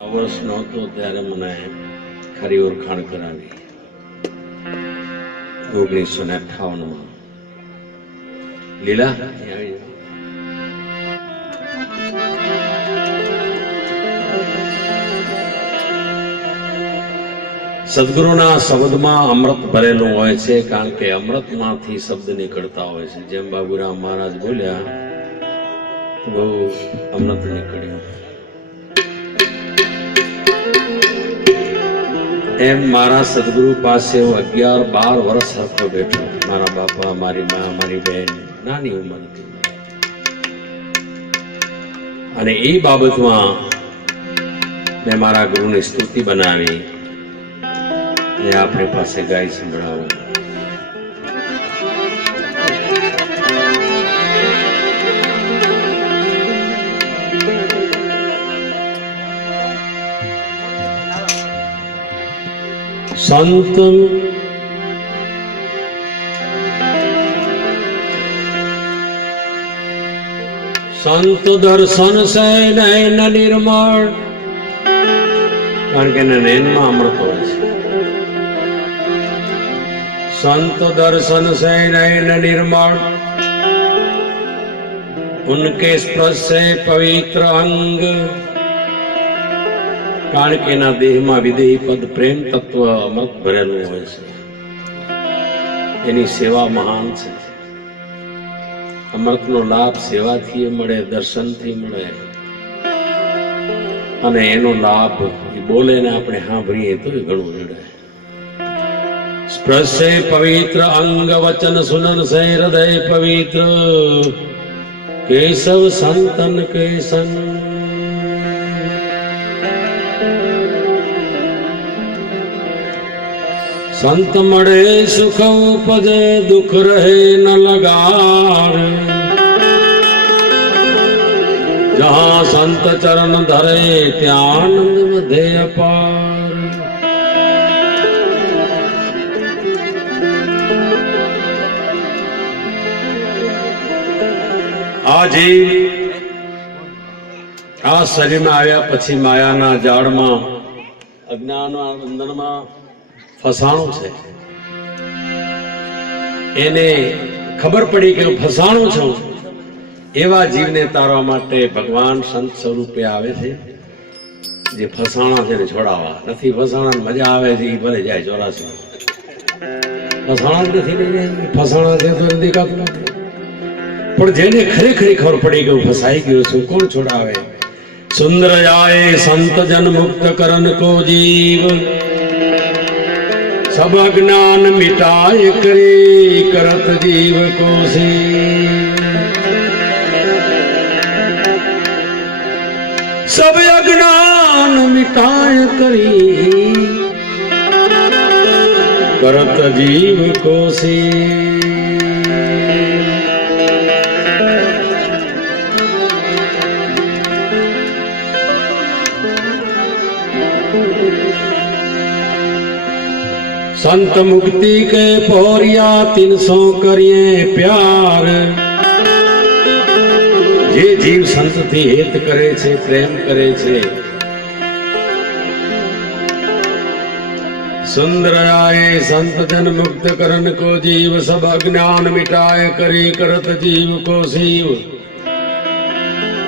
વર્ષ નહોતો ત્યારે મને ખરી ઓળખાણ કરાવી 1958 માં લીલા સદગુરુના શબ્દમાં અમૃત ભરેલું હોય છે, કારણ કે અમૃતમાંથી શબ્દ નીકળતા હોય છે. જેમ બાબુરામ મહારાજ બોલ્યા તો બહુ અમૃત નીકળ્યું, એમ મારા સદગુરુ પાસે હું 11-12 વર્ષ સરખો બેઠો. મારા બાપા, મારી મા, મારી બહેન નાની ઉંમર હતી, અને એ બાબતમાં મેં મારા ગુરુની સ્તુતિ બનાવી એ આપણી પાસે ગાય સંભળાવો. સંત દર્શન સે નયન નિર્મળ, કારણ કે નયનમાં અમૃત હોય છે. संत दर्शन से नयन निर्मल, उनके स्पर्श से पवित्र अंग, કારણ કે એના દેહમાં વિદેહી પદ પ્રેમ તત્વ અમૃત ભરેલું હોય છે. એની સેવા મહાન છે. અમૃતનો લાભ સેવાથી મળે, દર્શનથી મળે, અને એનો લાભ બોલે ને આપણે સાંભળીએ તો ઘણું જડે. स्पर्श से पवित्र अंग वचन सुनन से हृदय पवित्र, केशव संतन के संग. संत मड़े सुख उपजे, दुख रहे न लगार. जहाँ संत चरण धरे ત્યાં आनंद मधे अपार. આજે આ શરીરમાં આવ્યા પછી માયાના જાળમાં, અજ્ઞાનના બંધનમાં ફસાણું છે. એને ખબર પડી કે હું ફસાણું છું. એવા જીવને તારવા માટે ભગવાન સંત સ્વરૂપે આવે છે. જે ફસાણા છે ને છોડાવવા. નથી ફસાણા મજા આવે છે એ ભલે જાય 84. ફસાણા જ નથી, ફસાણા છે તો દેખાતું નથી. પણ જેને ખરેખરી ખબર પડી ગયું ફસાઈ ગયું છું, કોણ છોડાવે? સુંદર જાય સંત જન મુક્ત કરન કો જીવ, સબ અજ્ઞાન મિટાય કરી કરત જીવ કો સેવ. સબ અજ્ઞાન મિટાય કરી કરત જીવ કો સેવ. संत मुक्ति के पोरिया 300 करिए प्यार. જે જીવ સંત થી હેત કરે છે, પ્રેમ કરે છે. सुंदर आए संत जन मुक्त करन को जीव, सब अज्ञान मिटाए करी करत जीव को शिव.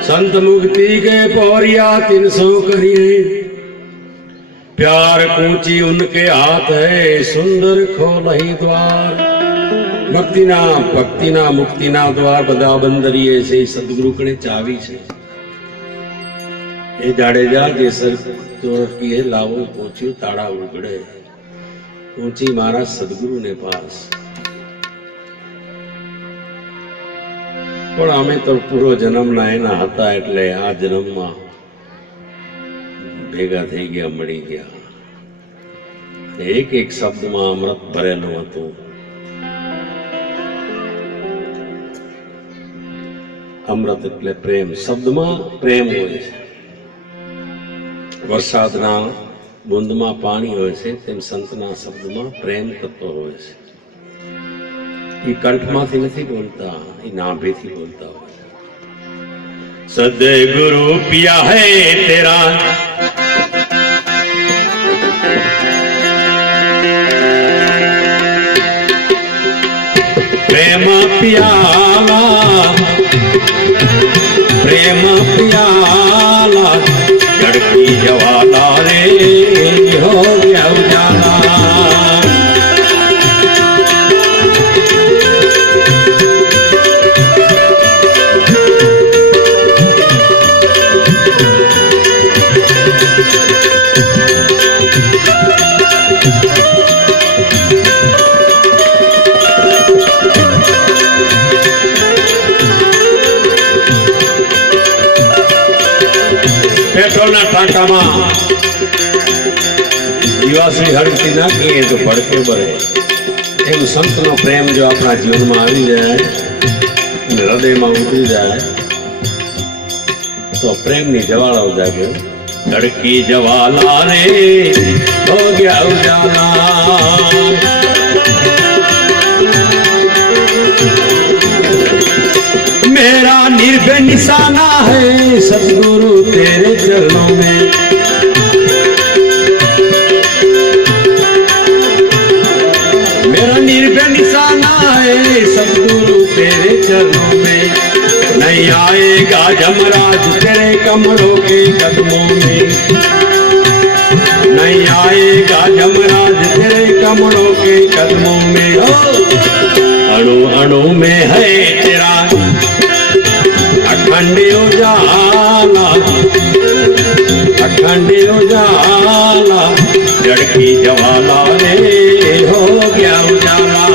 संत मुक्ति के पोरिया 300 करिए प्यार, कूची उनके हाथ है सुंदर खोलही द्वार. ભક્તિના મુક્તિના દ્વાર બધા બંદરીએ છે. સદગુરુ કણે ચાવી છે. એ જાડેજા જે સર ચોરકી હે લાવો પહોંચ્યું તાળા ઉગડે, પહોંચી મારા સદગુરુ ને પાસ. પણ અમે તો પૂરો જન્મના એના હતા, એટલે આ જન્મમાં ભેગા થઈ ગયા, મળી ગયા. એક એક શબ્દમાં અમૃત ભરેલું હતું. અમૃત એટલે પ્રેમ. શબ્દમાં પ્રેમ હોય છે. વરસાદના બુંદમાં પાણી હોય છે, તેમ સંતના શબ્દમાં પ્રેમ તત્વ હોય છે. એ કંઠમાંથી નથી બોલતા, એ નાભીથી બોલતા હોય. सदगुरु पिया है तेरा प्रेम प्याला प्रेम प्याला चढ़ती ज्वाला रे हो गया उजाला। पेट्रोलના ટાંકામાં દિવાસળી હળગતી નાખીએ તો ભડકે બળે એમ સંતનો પ્રેમ જો આપણા જીવનમાં આવી જાય અને હૃદયમાં ઉતરી જાય તો પ્રેમની જવાળાઓ જાગે ધડકી જવાલા રે હો ગયા ઉજાલા। मेरा निर्भय निशाना है सतगुरु तेरे चरणों में। मेरा निर्भय निशाना है सतगुरु तेरे चरणों में। नहीं आएगा जमराज तेरे कमलों के कदमों में। नहीं आएगा जमराज तेरे कमलों के कदमों में। अणु अणु में है तेरा अखंड उजाला अखंड उजाला लड़की जवाला रे हो गया उजाला।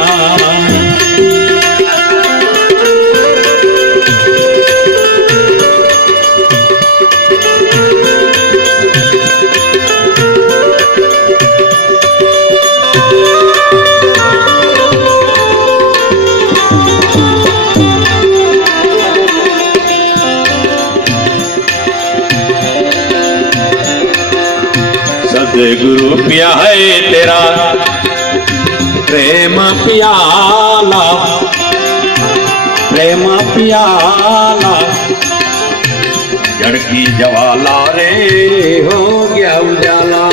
गुरु पिया है तेरा प्रेम प्याला प्रेम प्याला जड़की जवाला रे हो गया उजाला।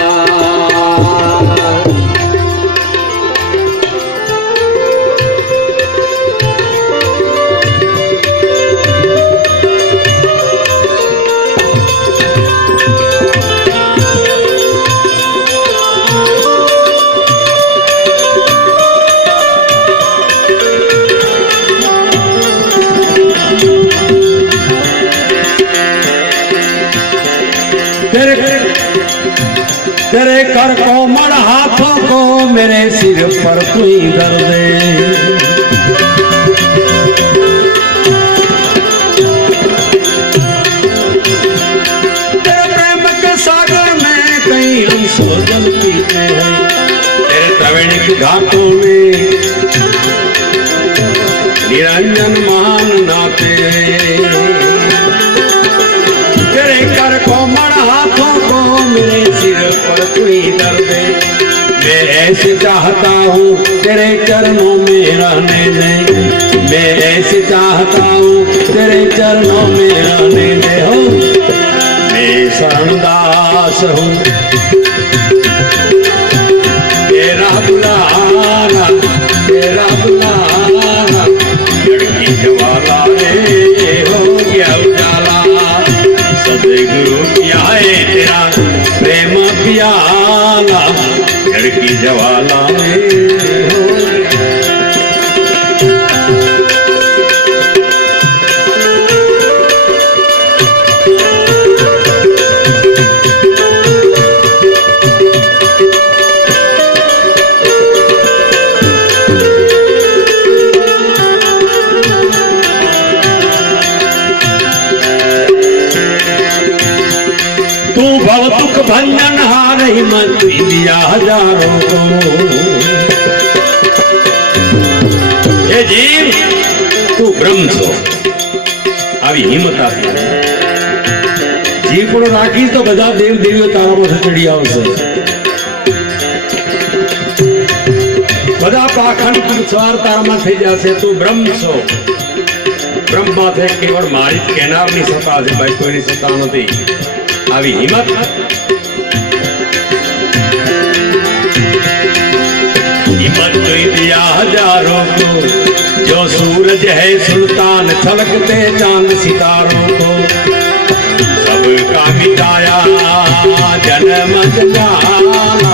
तेरे कर कोमल हाथों को मेरे सिर पर तू धर दे। तेरे प्रेम के सागर में कई हंस जल पीते हैं। तेरे त्रिवेणी घाटों में निरंजन मान नाते। तेरे कर कोमल हाथों को मेरे सिर पर तू धर दे। मैं ऐसे चाहता हूँ तेरे चरणों में रहने दे। मैं ऐसे चाहता हूँ तेरे चरणों में रहने दे। हो मैं शरणदास हूँ तेरा बुलाना तेरा बुलाना लड़की जवाला रे हो गया उजाला। सदगुरु पिया है तेरा प्रेम प्याला लड़की जवाला रे हो। तू भव दुख भंजन हार हिम्मत दिया हजारों को। ये जीव तू ब्रह्म छो આવી હિંમત આપી જીવ પણ રાખી તો બધા દેવ દેવીઓ તારા પર ચડી આવશે। બધા પાખંડ સવાર તારામાં થઈ જશે। તું બ્રહ્મ છો બ્રહ્મ માથે કેવળ મારી જ કેનારની સત્તા છે ભાઈ કોઈની સત્તા નથી। આવી હિંમત હિંમત कोई दिया हजारों को, जो सूरज है सुल्तान छलकते चांद सितारों को, सबका मिटाया जन्म जंजाला,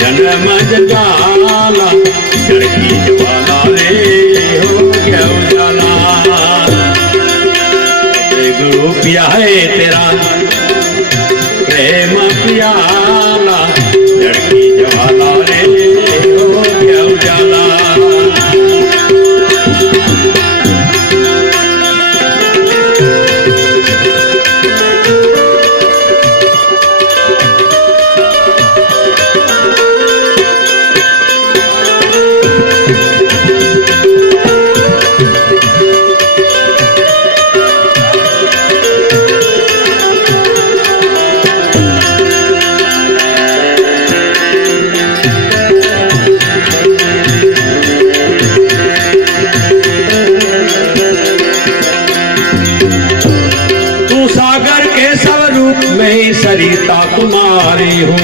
जन्म जंजाला, जड़ की ज्वाला रे हो गया उजाला। गुरु पिया है तेरा प्रेम पियाला, जड़ की ज्वाला रे हो गया उजाला। मैं सरिता तुम्हारी हूँ,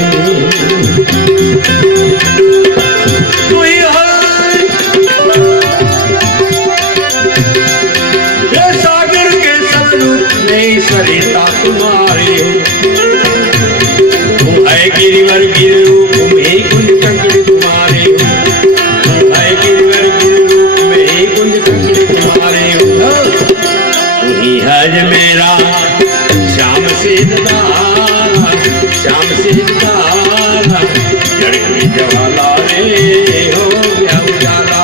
सागर के स्वरूप में सरिता तुम्हारी हूँ, तुम है गिरिवर गिर रूप में कुंज कंकड़ी तुम्हारी हूँ, है गिरिवर गिर रूप में कुंज कंकड़ी तुम्हारी हूँ। तुम्ही है मेरा श्याम से दारा, श्याम से दारा, जड़ की ज्वाला रे हो गया उजाला।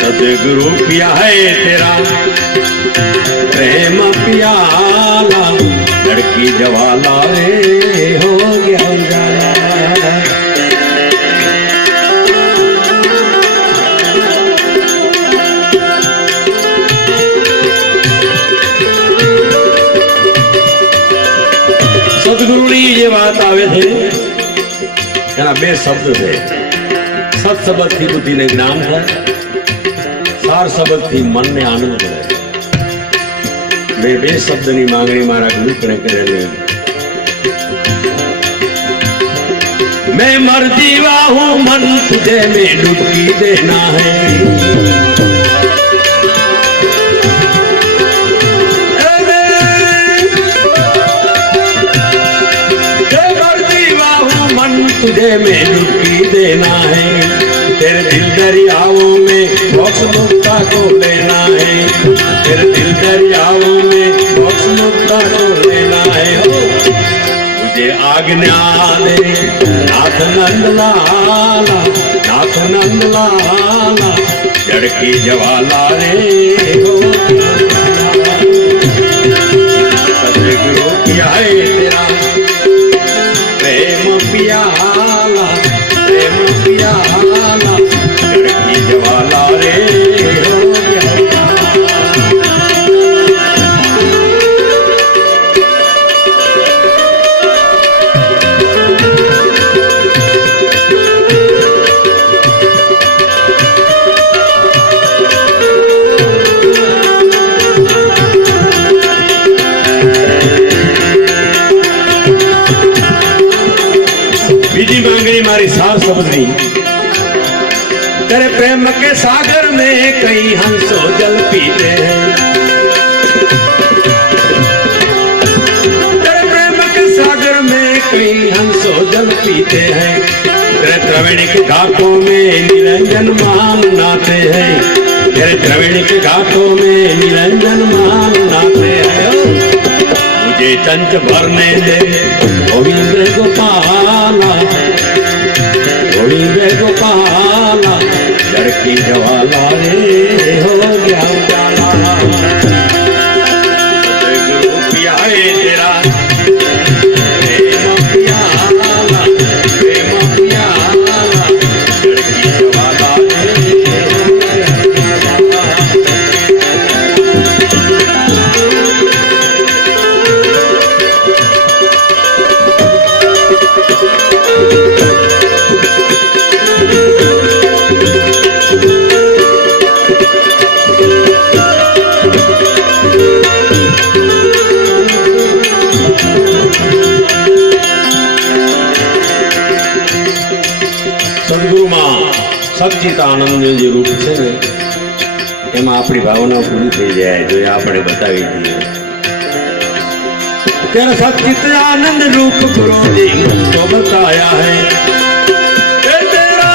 सतगुरु पिया है तेरा प्रेम पियाला, जड़ की ज्वाला रे हो गया उजाला। સદગુરુની જે વાત આવે છે એના બે શબ્દ છે, સત શબ્દથી બુદ્ધિને જ્ઞાન થાય, સાર શબ્દથી મનને આનંદ મળે। મેં બે શબ્દની માંગણી મારા ગુરુ કણે કરેલી, मैं मर जीवा हूँ मन तुझे में डुबकी देना है, तुझे में डुबकी देना है, तेरे दिल दरियाओं में बॉक्स मुक्ता को लेना है, तेरे दिल दरियाओं में बॉक्स मुक्ता को लेना है। हो मुझे आज्ञा दे नाथ नंदलाला, नाथ नंदलाला, जड़ की ज्वाला रे हो। सतगुरु किया है तेरा प्रेम पियाला, प्रेम पियाला, जड़ की ज्वाला रे हो गया। बीजी मांगनी मारी सार समझनी, तेरे प्रेम के सागर में कई हंसो जल पीते हैं, तेरे प्रेम के सागर में कई हंसो जल पीते हैं, तेरे त्रिवेणी के घाटों में निरंजन मान नाते हैं, तेरे त्रिवेणी के घाटों में निरंजन मान नाते हैं। मुझे चंच भरने दे गोविंद गोपाला, गोविंद गोपाला, जड़ की ज्वाला रे हो गया उजाला। गुरु पिया है तेरा प्रेम पियाला, प्रेम पियाला, जड़ की ज्वाला रे हो गया उजाला। ગુરુમાં સચ્ચિદાનંદનું જે રૂપ છે ને એમાં આપણી ભાવના પૂરી થઈ જાય જો આપણે બતાવી દઈએ तेरा सच्चिदानंद रूप गुरु जी मुझको बताया है तेरा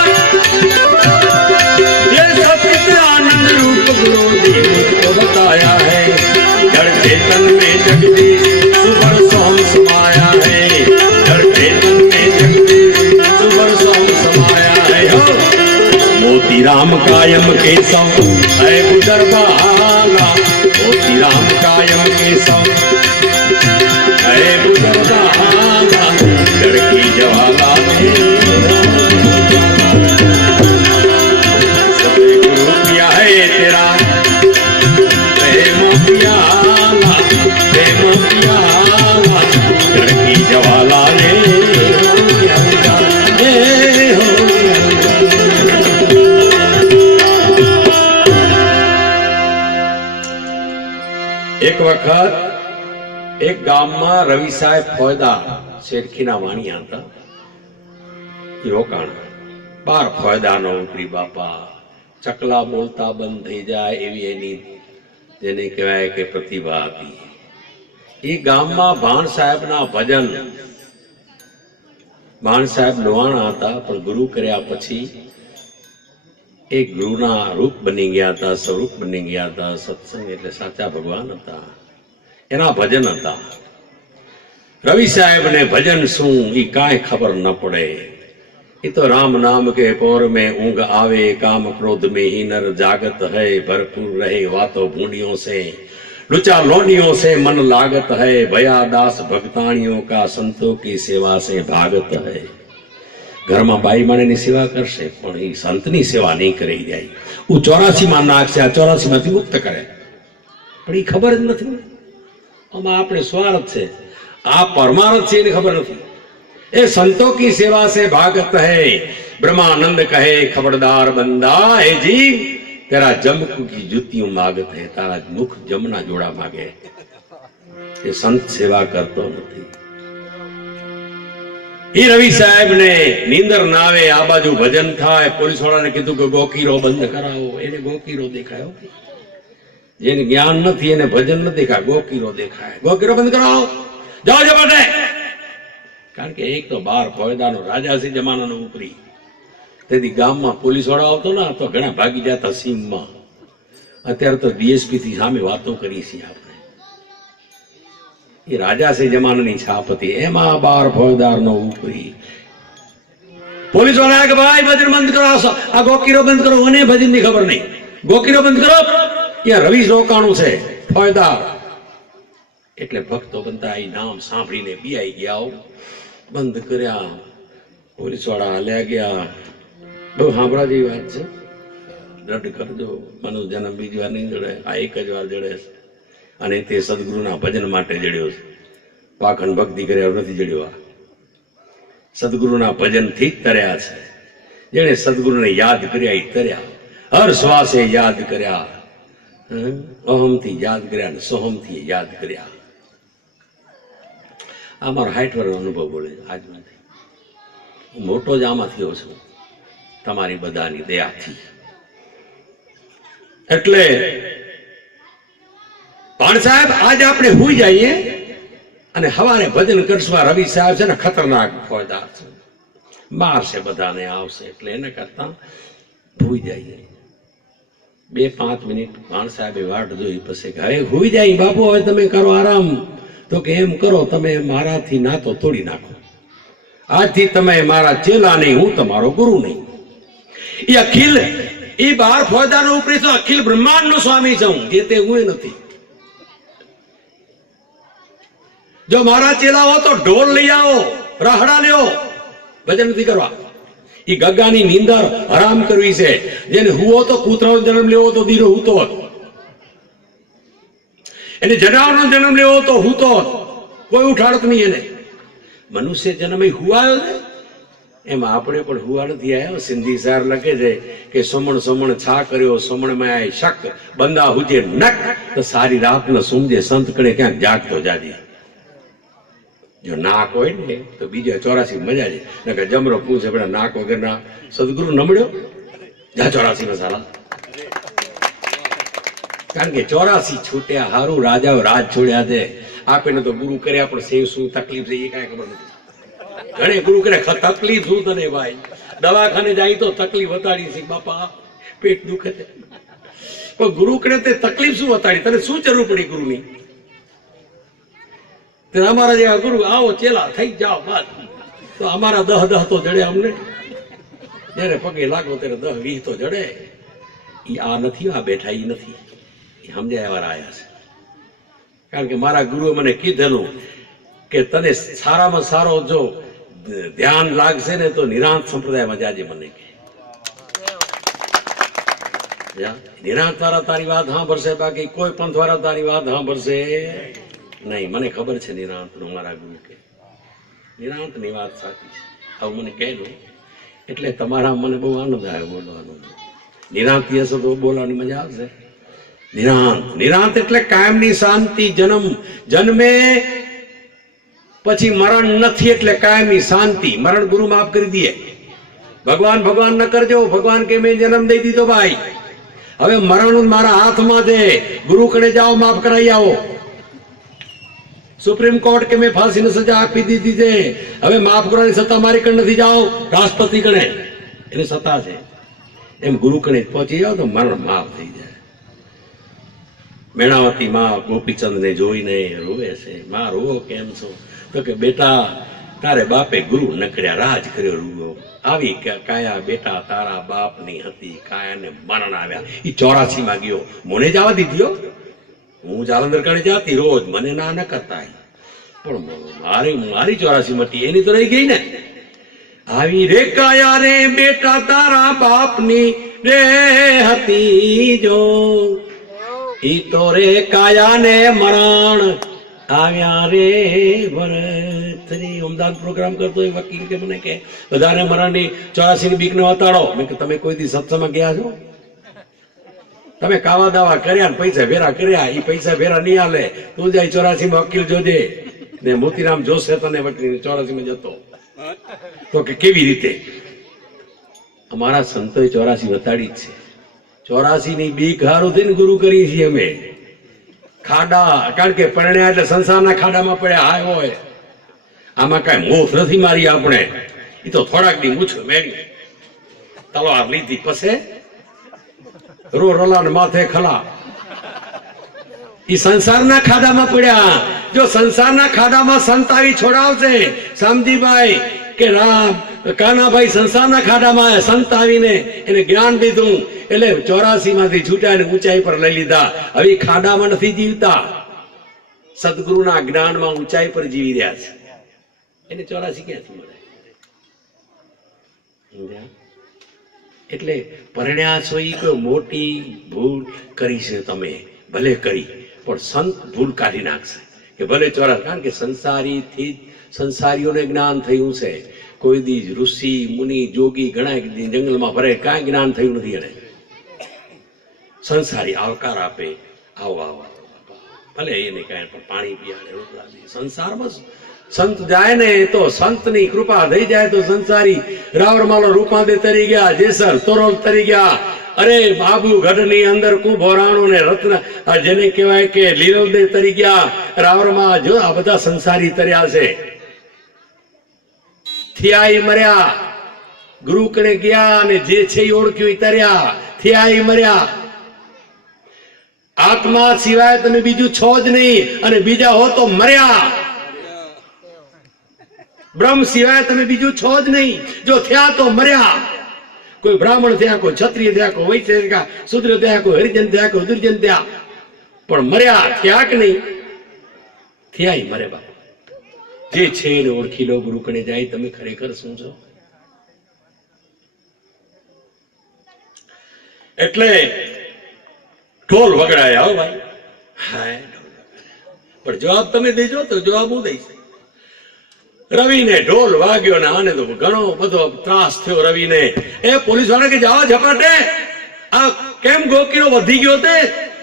ये सच्चिदानंद रूप गुरु जी मुझको बताया है जड़ चेतन में जगदीश सुबर सोम समाया है जड़ चेतन में जगदीश सुबर सोम समाया है हो मोती राम कायम केशव है गुजर बाला मोती राम कायम केशव लड़की जवाला गुरु किया है तेरा प्रेम प्याला लड़की जवाला ने एक वक्त एक ગામમાં રવિ સાહેબ ફોયદા શેરખીના વાણિયા હતા એ રોકાણ બાર ફોયદાનો ઉપરી બાપા ચકલા બોલતા બંધ થઈ જાય એવી એની જેને કહેવાય કે પ્રતિભા હતી એ ગામમાં ભાણ સાહેબના ભજન ભાણ સાહેબ લોહાણા હતા પણ ગુરુ કર્યા પછી એ ગુરુના રૂપ બની ગયા હતા સ્વરૂપ બની ગયા હતા સત્સંગ એટલે સાચા ભગવાન હતા એના ભજન હતા રવિ સાહેબ ને ભજન શું ઈ કાંઈ ખબર ન પડે એ તો રામ નામ કે પોર में ऊंघ आवे काम क्रोध में ही नर जागत है भरपूर रहे वातो भूंडियों से लुचा लोनियों से मन लागत है भया दास भक्ताणियों का संतों की सेवा से भागत है ઘરમાં બાઈ માણેની સેવા કરશે પણ એ સંતની સેવા નહીં કરી જાય હું 84 માં નાખશે આ 84 માંથી મુક્ત કરે પણ એ ખબર જ નથી આમાં આપણે સ્વાર્થ છે આ પરમાર્થ છે એને ખબર નથી એ સંતો કી સેવા से भागत है ब्रह्मानंद कहे खबरदार बंदा है जी तेरा जमक की जूतियों मागत है तारा मुख जमना जोड़ा मागे ये संत सेवा करतो નથી એ રવિ સાહેબ ને નીંદર ના આવે આ બાજુ ભજન થાય પોલીસ વાળાને કીધું કે ગોકીરો બંધ કરાવો એને ગોકીરો દેખાયો જેને જ્ઞાન નથી એને ભજન ન દેખાય ગોકીરો દેખાય ગોકીરો બંધ કરાવો જાઓ જમાને કારણ કે એક તો બાર ફોયદાનો રાજાસી જમાનાનો ઉપરી તેથી ગામમાં પોલીસ વાળો આવતો ને તો ઘણા ભાગી જતા સીમમાં અત્યારે તો ડીએસપી થી સામે વાતો કરી છે આપણે એ રાજાસી જમાનાની છાપ હતી એમાં બાર ફોજદારનો ઉપરી પોલીસ વાળા કે ભાઈ ભજન બંધ કરો આ ગોકીરો બંધ કરો મને ભજનની ખબર નહીં ગોકીરો બંધ કરો ત્યાં રવિ રોકાણું છે ફોજદાર એટલે ભક્તો બનતા એ નામ સાંભળીને બિયાઈ ગયા બંધ કર્યા પોલીસ વાળા હાલ્યા ગયા બહુ સાંભળવા જેવી વાત છે રદ કરજો મનુષ્ય જન્મ બીજી વાર નહીં જડે આ એક જ વાર જડે અને તે સદગુરુના ભજન માટે જડ્યો છે પાખંડ ભક્તિ કર્યા નથી જડ્યો સદગુરુના ભજનથી જ તર્યા છે જેને સદગુરુને યાદ કર્યા એ તર્યા હર શ્વાસે યાદ કર્યા અહમથી યાદ કર્યા અને સોહમથી યાદ કર્યા આ મારો 60 વર્ષનો અનુભવ બોલે આજ નથી હું મોટો જ આમાં થયો છું તમારી બધાની દયાથી એટલે ભાણ સાહેબ આજે આપણે હુઈ જઈએ અને હવારે ભજન કરશું રવિ સાહેબ છે ને ખતરનાક ફોજદાર છે મારશે બધાને આવશે એટલે એને કરતા હુઈ જઈએ 2-5 મિનિટ ભાણ સાહેબે વાટ જોઈ પછી હવે હુઈ જાય બાપુ હવે તમે કરો આરામ તો કે એમ કરો તમે મારાથી નાતો તોડી નાખો આજથી તમે મારા ચેલા નહીં હું તમારો ગુરુ નહીં એ અખિલ એ બાર ફોજદારનો ઉપરી તો અખિલ બ્રહ્માંડ નો સ્વામી છું જે તે હું નથી જો મારા ચેલા હો તો ઢોલ લઈ આવો રાહડા લ્યો ભજન નથી કરવા એ ગગ્ગાની નીંદર હરામ કરવી છે જેને હુઓ તો કૂતરાનો જન્મ લેવો તો દીરો હૂતો એને જનાવરનો જન્મ લેવો તો હૂતો કોઈ ઉઠાડત નહીં એને મનુષ્ય જન્મ એ હુવાયો છે એમાં આપણે પણ હુવા નથી આવ્યો સિંધી સાર લખે છે કે સોમણ સોમણ છા કર્યો સોમણ માં આય શક બંદા હુજે નક તો સારી રાત ન સૂમજે સંત કડે ક્યાંક જાગતો જાજે જો નાક હોય ને તો બીજો 84 મજા છે. જમરો પૂછે પેલા નાક વગરના સદગુરુ નમળ્યો જા 84 સારા. કારણ કે 84 છૂટ્યા હારું રાજાઓ રાજ છોડ્યા છે. આપેને તો ગુરુ કર્યા પણ સેવ શું તકલીફ છે એ કાંઈ ખબર નથી. ઘણે ગુરુ કરે તકલીફ શું તને ભાઈ? દવાખાને જાય તો તકલીફ વતાડી છે બાપા, પેટ દુખે છે. પણ ગુરુ કરે તે તકલીફ શું વતાડી? તને શું જરૂર પડી ગુરુની? અમારા જેવા ગુરુ આવો ચેલા થઈ જાઓ બાદ તો અમારા 10 તો જડે અમને. જયારે પગે લાગો ત્યારે 10 20 તો જડે. એ આ નથી, આ બેઠા એ નથી, એ સમજાય એવા આયા છે. કારણ કે મારા ગુરુએ મને કીધેલું કે તને સારામાં સારો જો ધ્યાન લાગશે ને તો નિરાંત સંપ્રદાયમાં જાજે. મને નિરાંત વાળા તારી વાત સાંભળશે, બાકી કોઈ પંથ વાળા તારી વાત સાંભળશે નહીં. મને ખબર છે નિરાંત નું. મારા ગુરુ કે નિરાંત ની વાત સાચી છે. આવું મને કહેલું એટલે તમારા મને બહુ આનંદ આવ્યો બોલવાનો. નિરાંત હશે તો બોલવાની મજા આવશે. નિરાંત, નિરાંત એટલે કાયમની શાંતિ. જન્મે પછી મરણ નથી એટલે કાયમી શાંતિ. મરણ ગુરુ માફ કરી દે. ભગવાન ભગવાન ન કરજો. ભગવાન કે મેં જન્મ દઈ દીધો ભાઈ, હવે મરણ મારા હાથમાં છે. ગુરુ કણે જાઓ, માફ કરાવી આવો. સુપ્રીમ કોર્ટ કે મેં ફાંસીની સજા આપી દીધી છે, હવે માફ કરવાની સત્તા મારી કણે નથી. જાઓ રાષ્ટ્રપતિ કણે, એની સત્તા છે. એમ ગુરુ કણે પહોંચી જાઓ તો મરણ માફ થઈ જાય. મેણાવતી માં ગોપીચંદ ને જોઈને રોવે છે. માં રોવો કેમ છો? તો કે બેટા તારે બાપે ગુરુ નકર્યા, રાજ કર્યો રૂવો. આવી કાયા બેટા તારા બાપની હતી, કાયાને મરણ આવ્યા. એ 84 માં ગયો. મને જવા દીધો. હું જાલંધર કણે જાતી રોજ, મને ના ન કરતા. પણ મારી 84 મટી, એની તો રહી ગઈ ને. આવી રે કાયા રે બેટા તારા બાપની રે હતી જો, ઈ તો રે કાયાને મરણ આવ્યા રે ભરતરી. અમદાવાદ પ્રોગ્રામ કરતો એ વકીલ કે મને કે બધાને મરણની 84 ની બીક ને વતાડો. મેં કે તમે કોઈ દી સત્સંગમાં ગયા છો? તમે કાવા દાવા કર્યા ને પૈસા ભેરા કર્યા, એ પૈસા ભેરા નહીં હાલે. તું જાય 84 માં વકીલ જોજે ને મોતીરામ જોશે તને વકીલ 84 માં જતો. તો કે કેવી રીતે? અમારા સંતોએ 84 વતાડી જ છે. 84 ની બીક હારું થઈને ગુરુ કરી છીએ અમે. ખાડા, કારણ કે પરણ્યા એટલે સંસારના ખાડામાં પડ્યા હાય હોય. આમાં કઈ મોફ નથી મારી આપણે. એ તો થોડાક દી મૂછો મેળી તલવાર લીધી પસે રો રલા માથે ખલા. એ સંસારના ખાડામાં પડ્યા. જો સંસારના ખાડામાં સંત આવી છોડાવશે, શામજીભાઈ કે રામ કાનાભાઈ સંસારના ખાડામાં સંત આવીને એને જ્ઞાન દીધું એટલે 84 માંથી છૂટ્યા ને ઊંચાઈ પર લઈ લીધા. હવે ખાડામાં નથી જીવતા, સદગુરુના જ્ઞાનમાં ઊંચાઈ પર જીવી રહ્યા છે. એને 84 ક્યાંથી મળે? એટલે પરણ્યા છો એ કોઈ મોટી ભૂલ કરી છે તમે, ભલે કરી, પણ સંત ભૂલ કાઢી નાખશે કે ભલે 84. કારણ કે સંસારીથી સંસારીઓને જ્ઞાન થયું છે. કોઈ દી ઋષિ મુનિ જોગી ઘણા જંગલમાં ભરે, કાંઈ જ્ઞાન થયું નથી. એને સંસારી આવકાર આપે, આવો આવો ભલે એને કાંઈ પણ પાણી પીવાડે, રોટલા દે. સંસારમાં સંત જાય ને તો સંતની કૃપા થઈ જાય તો સંસારી રાવણમાલો રૂપાદે તરી ગયા, જેસર તોરલ તરી ગયા. અરે બાબુગઢ ની અંદર કુંભોરાણું ને રત્ન જેને કહેવાય કે લીલોદે તરી ગયા. રાવણમાં જો આ બધા સંસારી તર્યા છે. થિયાઈ મર્યા, ગુરુ કણે ગયા અને જે છે એ ઓળખ્યું એ તર્યા. થિયાઈ મર્યા. આત્મા સિવાય તમે બીજું છો જ નહીં, અને બીજા હો તો મર્યા. બ્રહ્મ સિવાય તમે બીજું છો જ નહીં. જો થયા તો મર્યા. કોઈ બ્રાહ્મણ થયા, કોઈ ક્ષત્રિય થયા, કોઈ વૈશ્ય થયા, શુદ્ર થયા, કોઈ હરિજન થયા, કોઈ દુર્જન થયા, પણ મર્યા થયા કે નહીં? થયા મરે બાપા. જે છે એને ઓળખી લો. ગુરુ કણે જાય તમે ખરેખર શું છો. એટલે ઢોલ વગડાયા હો ભાઈ. હા, પણ જવાબ તમે દેજો તો જવાબ હું દઈશ. રવિને ઢોલ વાગ્યો ને આને તો ઘણો બધો ત્રાસ થયો રવિને. એ પોલીસ વાળા કે જાઓ ઝપાટે, આ કેમ ગોકીરો વધી ગયો તે?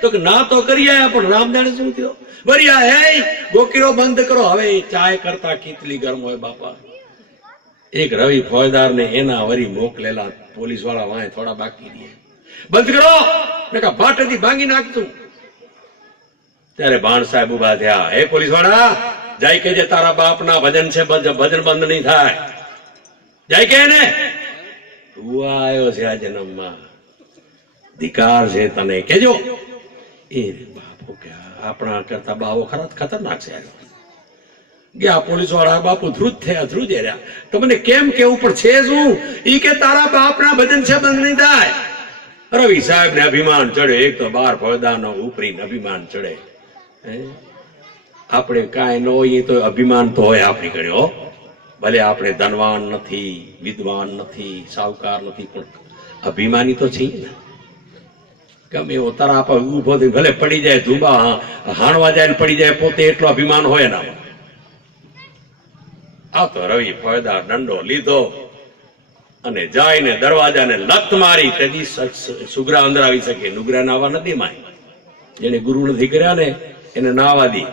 તો કે ના તો કરી આયા, પણ રામદાને શું થયો? વરિયા હે ગોકીરો બંધ કરો. હવે ચાય કરતા કેટલી ગરમ હોય બાપા. એક રવિ ફોજદાર ને એના વરી મોકલેલા પોલીસ વાળા વાંહે થોડા બાકી દે, બંધ કરો ને કા ભાટેથી ભાંગી નાખતું. ત્યારે ભાણ સાહેબ ઉભા થયા. હે પોલીસ વાળા, જાય કે જે તારા બાપ ના ભજન છે, ભજન બંધ નહીં થાય. જાય કે ને તું આવ્યો છે આ જન્મમાં, ધિકાર છે તને, કેજો. એ બાપુ કે આપણા કરતા બાવો ખતરનાક છે. ગયા પોલીસ વાળા બાપુ ધ્રુજ થયા, ધ્રુજે રહ્યા. તમને કેમ કેવું પણ છે શું? ઈ કે તારા બાપના ભજન છે બંધ નહીં થાય. રવિ સાહેબ ને અભિમાન ચડે. એક તો 12 ફોજદારનો ઉપરી અભિમાન ચડે. આપણે કાંઈ ન હોઈએ તો અભિમાન તો હોય આપણી ઘરે. હો, ભલે આપણે ધનવાન નથી, વિદ્વાન નથી, સાહુકાર નથી, પણ અભિમાની તો છીએ ને. ગમે એવો તરાપ ઉભો થઈ ભલે પડી જાય, ધુબા હાણવા જાય ને પડી જાય, પોતે એટલો અભિમાન હોય ને. આ તો રવિ ફોજદાર દંડો લીધો અને જાયને દરવાજાને લત મારી. તેથી સુગ્રા અંદર આવી શકે. નુગરા નાવા નથી માં. જેને ગુરુ નથી કર્યા ને એને નાવા દી.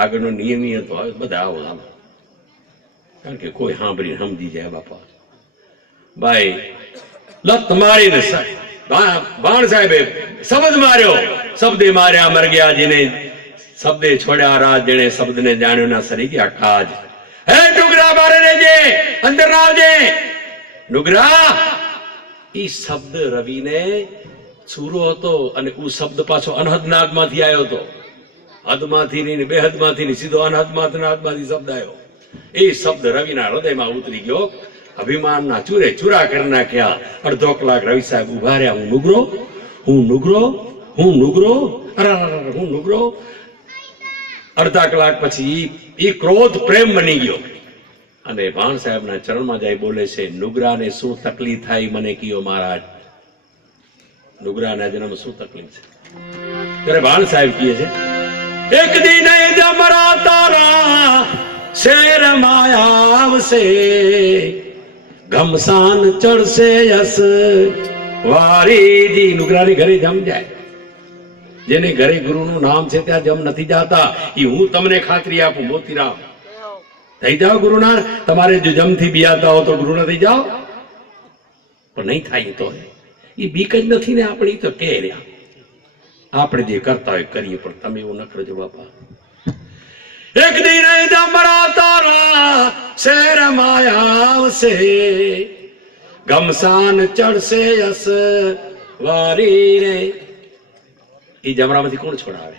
આગળનો નિયમ હતો. હવે બધા આવો આમ, કારણ કે કોઈ સાંભળી સમજી જાય બાપા. ભાઈ લત મારીને બાણ સાહેબે શબ્દ માર્યો. શબ્દે માર્યા મર ગયા, જેને શબ્દે છોડ્યા રાજ, જેને શબ્દને જાણ્યો ના સરી ગયા કાજ. હે નુગરા બારે રહેજે, અંદર ના આવજે. નુગરા ઈ શબ્દ રવિને સુરો હતો અને ઉ શબ્દ પાછો અનહદ નાગ માંથી આવ્યો હતો. હદમાંથી નહીં, બેહદમાંથી નહીં, સીધો અનહદમાંથી શબ્દ આવ્યો. એ શબ્દ રવિના હૃદયમાં ઉતરી ગયો. અભિમાનના ચૂરે ચૂરા કરી નાખ્યા. અડધો કલાક રવિ સાહેબ ઉભા રહ્યા. હું નુગરો, હું નુગરો, હું નુગરો, હું નુગરો. અડધા કલાક પછી એ ક્રોધ પ્રેમ બની ગયો અને ભાણ સાહેબના ચરણમાં જાય બોલે છે, નુગરાને શું તકલીફ થાય મને કયો મહારાજ. નુગરાના જન્મ શું તકલીફ છે? ત્યારે ભાણ સાહેબ કહે છે, એક દિન જમરા તારા શેર માયા આવશે, ઘમસાન ચડશે યસ વારીજી. નુગરાની ઘરે જમ જાય. જેને ઘરે ગુરુનું નામ છે ત્યાં જમ નથી જાતા. એ હું તમને ખાતરી આપું, મોતીરામ થઈ જાઓ ગુરુના. તમારે જો જમથી બિયાતા હો તો ગુરુના થઈ જાઓ, પણ નહીં થાય તો એ બીક જ નથી ને આપણી. તો કે રહ્યા આપણે જે કરતા હોય કરીએ, પણ તમે એવું ન કરજો બાપા. એક દિન જમરા તારા શેર માયા આવશે, ઘમસાન ચડશે યસ વારી રે. એ જમરામાંથી કોણ છોડાવે?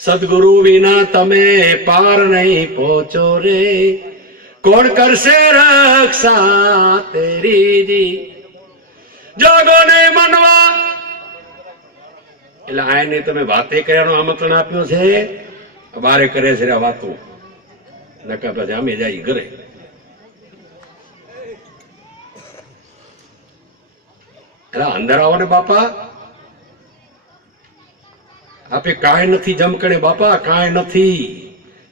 સદગુરુ વિના તમે પાર નહીં પહોંચો રે, કોણ કરશે રક્ષા તેરી. જાગો ને મનવા. એટલે આને તમે વાતે કર્યાનું આમંત્રણ આપ્યું છે, બારે કરે છે વાતો. નકા પછી અમે જાય ઘરે. એટલે અંદર આવો ને બાપા. આપે કાંઈ નથી જમકણે બાપા, કાંઈ નથી.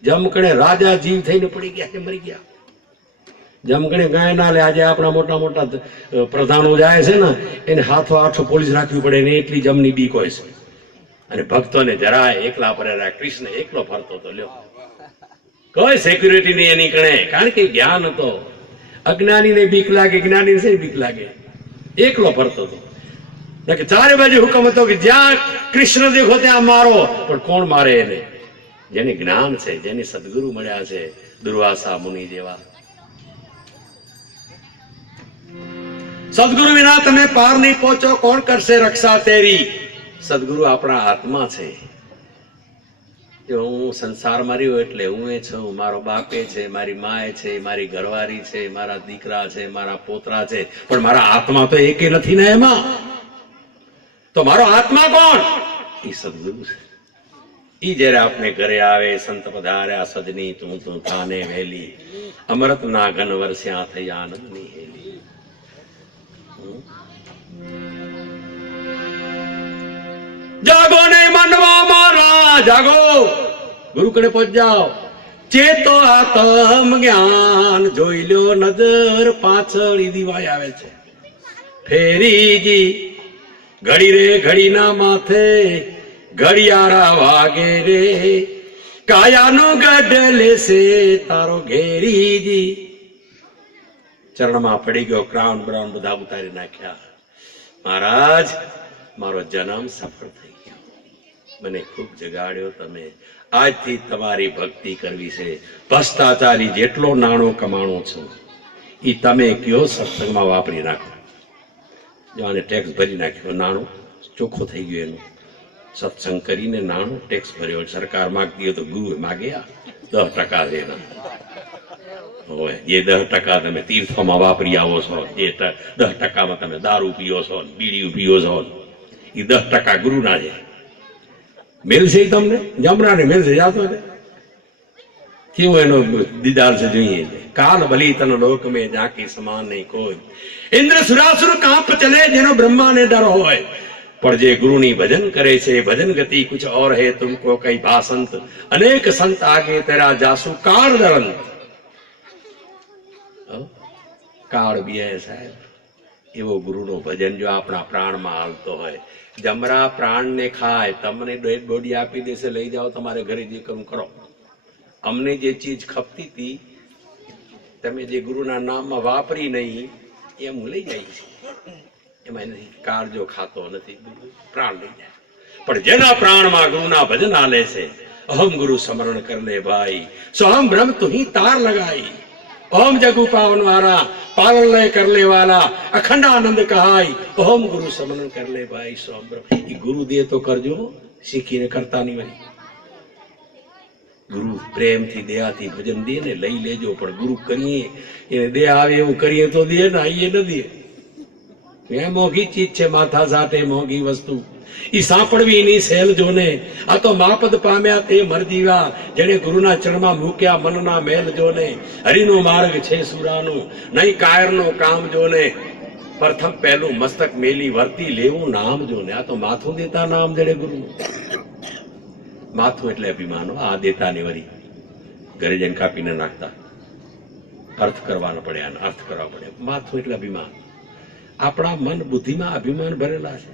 જમકણે રાજા જીવ થઈને પડી ગયા કે મરી ગયા. જમકણે ગાય ના લે. આજે આપણા મોટા મોટા પ્રધાનો જાય છે ને, એને હાથો આઠો પોલીસ રાખવી પડે ને એટલી જમની બીક હોય છે. અને ભક્તોને જરાય એકલા પડે. કૃષ્ણ એકલો ફરતો હતો, લ્યો કોઈ સિક્યુરિટી નહીં એની કણે, કારણ કે જ્ઞાન હતો. અજ્ઞાનીને બીક લાગે, જ્ઞાની ને બીક લાગે. એકલો ફરતો હતો. ચારે બાજુ હુકમ હતો કે જ્યાં કૃષ્ણ દેખો ત્યાં મારો, પણ કોણ મારે એને? જેને જ્ઞાન છે, જેને સદગુરુ મળ્યા છે, દુર્વાસા મુનિ જેવા. સદગુરુ વિના તમે પાર નહીં પહોંચો, કોણ કરશે રક્ષા તેરી. સદગુરુ આપણા આત્મા છે. હું સંસારમાં રહ્યો એટલે હું એ છું, મારો બાપે છે, મારી માએ છે, મારી ઘરવાળી છે, મારા દીકરા છે, મારા પોતરા છે, પણ મારા આત્મા તો એકે નથી ને એમાં. તો મારો આત્મા કોણ? એ સદગુરુ છે. ઈ જયારે આપણે ઘરે આવે, સંત પધાર્યા સજની તું તું થાને વહેલી, અમૃત ના ઘન વર્ષ્યા થઈ આનંદની હેલી. જાગો ને મનવા મારા, જાગો, ગુરુ કડે પહોંચ જાઓ. ચેતો આત્મ જ્ઞાન જોઈ લ્યો, નજર પાછળ દીવાય આવે છે ફેરીજી. ઘડી રે ઘડીના માથે ઘડિયાળા વાગે રે કાયાનો ગઢ લેશે તારો ઘેરીજી. ચરણમાં પડી ગયો, ક્રાઉન બ્રાઉન બધા ઉતારી નાખ્યા. મહારાજ મારો જન્મ સફળ થઈ ગયો, મને ખૂબ જગાડ્યો તમે. આજથી તમારી ભક્તિ કરવી છે. ભ્રષ્ટાચારી જેટલો નાણો કમાણો છો એ તમે કયો સત્સંગમાં વાપરી નાખો. જો આને ટેક્સ ભરી નાખ્યો, નાણું ચોખ્ખો થઈ ગયો એનું. સત્સંગ કરીને નાણું ટેક્સ ભર્યો. સરકાર માગતી હોય તો ગુરુ માગ્યા 10% દેના હોય. જે 10% તમે તીર્થોમાં વાપરી આવો છો, જે 10%માં તમે દારૂ પીઓ છો, બીડીયું પીઓ છો, એ 10% ગુરુના છે. મેલશે તમને, જમરાને મેલશે. જાતો ને કેવો એનો દીદાર છે જોઈએ. કાલ ભલી તન લોક મેં જાકી સમાન નહીં કોઈ. ઇન્દ્ર સુરાસુર કાંપ ચલે જેનો બ્રહ્માને ડર હોય. પણ જે ગુરુની ભજન કરે છે ભજન ગતિ કુછ ઓર હે તુમકો કઈ ભાસંત. અનેક સંત આગે તેરા જાસુ કાળ દરંત. કાળ બી સાહેબ એવો ગુરુનો ભજન જો આપણા પ્રાણમાં હાલતો હોય. જમરા પ્રાણને ખાય, તમને ડેડ બોડી આપી દેશે, લઈ જાઓ તમારે ઘરે જે કરવું કરો. અમને જે ચીજ ખપતી હતી તમે જે ગુરુના નામમાં વાપરી નહીં એમ હું લઈ જાય છે. એમાં નથી કાળ જો ખાતો નથી, પ્રાણ લઈ જાય. પણ જેના પ્રાણમાં ગુરુના ભજન હાલે છે, અહમ ગુરુ સ્મરણ કર લે ભાઈ, સોહમ બ્રહ્મ તુહી તાર લગાઈ. ઓમ જગુ પાવન વાળા પાલન લય કર લે વાલા અખંડ આનંદ કહાય. ઓમ ગુરુ સ્મરણ કર લે ભાઈ સોહમ બ્રહ્મ. એ ગુરુ દે તો કરજો, શીખીને કરતા નહીં વળી. ગુરુ પ્રેમથી દયાથી ભજન દે ને લઈ લેજો. પણ ગુરુ કરીએ એને દે આવે એવું કરીએ તો દે ને, એ ન દે. એ મોંઘી ચીજ છે, માથા સાથે મોંઘી વસ્તુ. ઈ સાંપડવી ની સહેલ જોને. આ તો માપદ પામ્યા તે મરજીવા, જેને ગુરુના ચરણમાં મૂક્યા મનના મેલ જોને. હરિનો માર્ગ છે સુરાનો, નહીં કાયરનો કામ જોને. પ્રથમ પહેલું મસ્તક મેલી વર્તી લેવું નામ જોને. આ તો માથું દેતા નામ જડે ગુરુ. માથું એટલે અભિમાનો. આ દેતા ને વરી ઘરે જઈને કાપીને નાખતા. અર્થ કરવાનો પડે, આનો અર્થ કરવા પડે. માથું એટલે અભિમાન. આપણા મન બુદ્ધિમાં અભિમાન ભરેલા છે.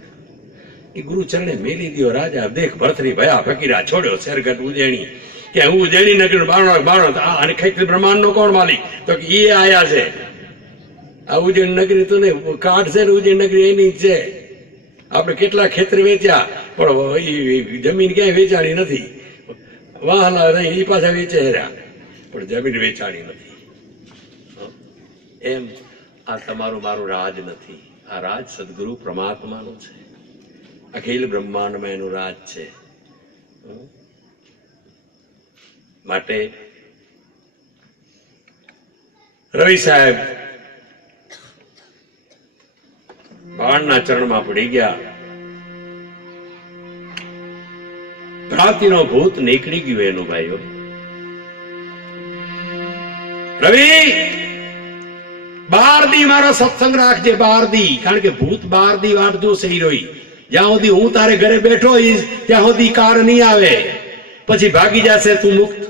એ ગુરુ ચરણે મેલી દિયો રાજા. દેખ ભરતરી ભયા ફકીરા છોડ્યો શેરગઢ ઉજેણી. કે હું ઉજેણી નગર બાણો અને ખૈત્ર બ્રહ્માંડ નો કોણ માલિક? તો કે એ આયા છે. આ ઉજ્જૈન નગરી તો ને કાઢ છે ને, ઉજ્જૈન નગરી એની જ છે. આપણે કેટલા ખેતર વેચ્યા પણ જમીન ક્યાંય વેચાણી નથી. વાહલા નહીં એ પાછા વેચે રહ્યા, પણ જમીન વેચાણી નથી. એમ આ તમારું મારું રાજ નથી. આ રાજ સદગુરુ પરમાત્માનું છે. અખિલ બ્રહ્માંડમાં એનું રાજ છે. માટે રવિ સાહેબ ભગવાનના ચરણમાં પડી ગયા. ભ્રાંતિનો ભૂત નીકળી ગયું એનું. ભાઈઓ રવિ 12 દી મારો સત્સંગ રાખજે. 12 દી, કારણ કે ભૂત 12 દી વાટ જોશે. જ્યાં સુધી હું તારે ઘરે બેઠો હોઈશ ત્યાં સુધી કાર નહીં આવે. પછી ભાગી જશે તું મુક્ત.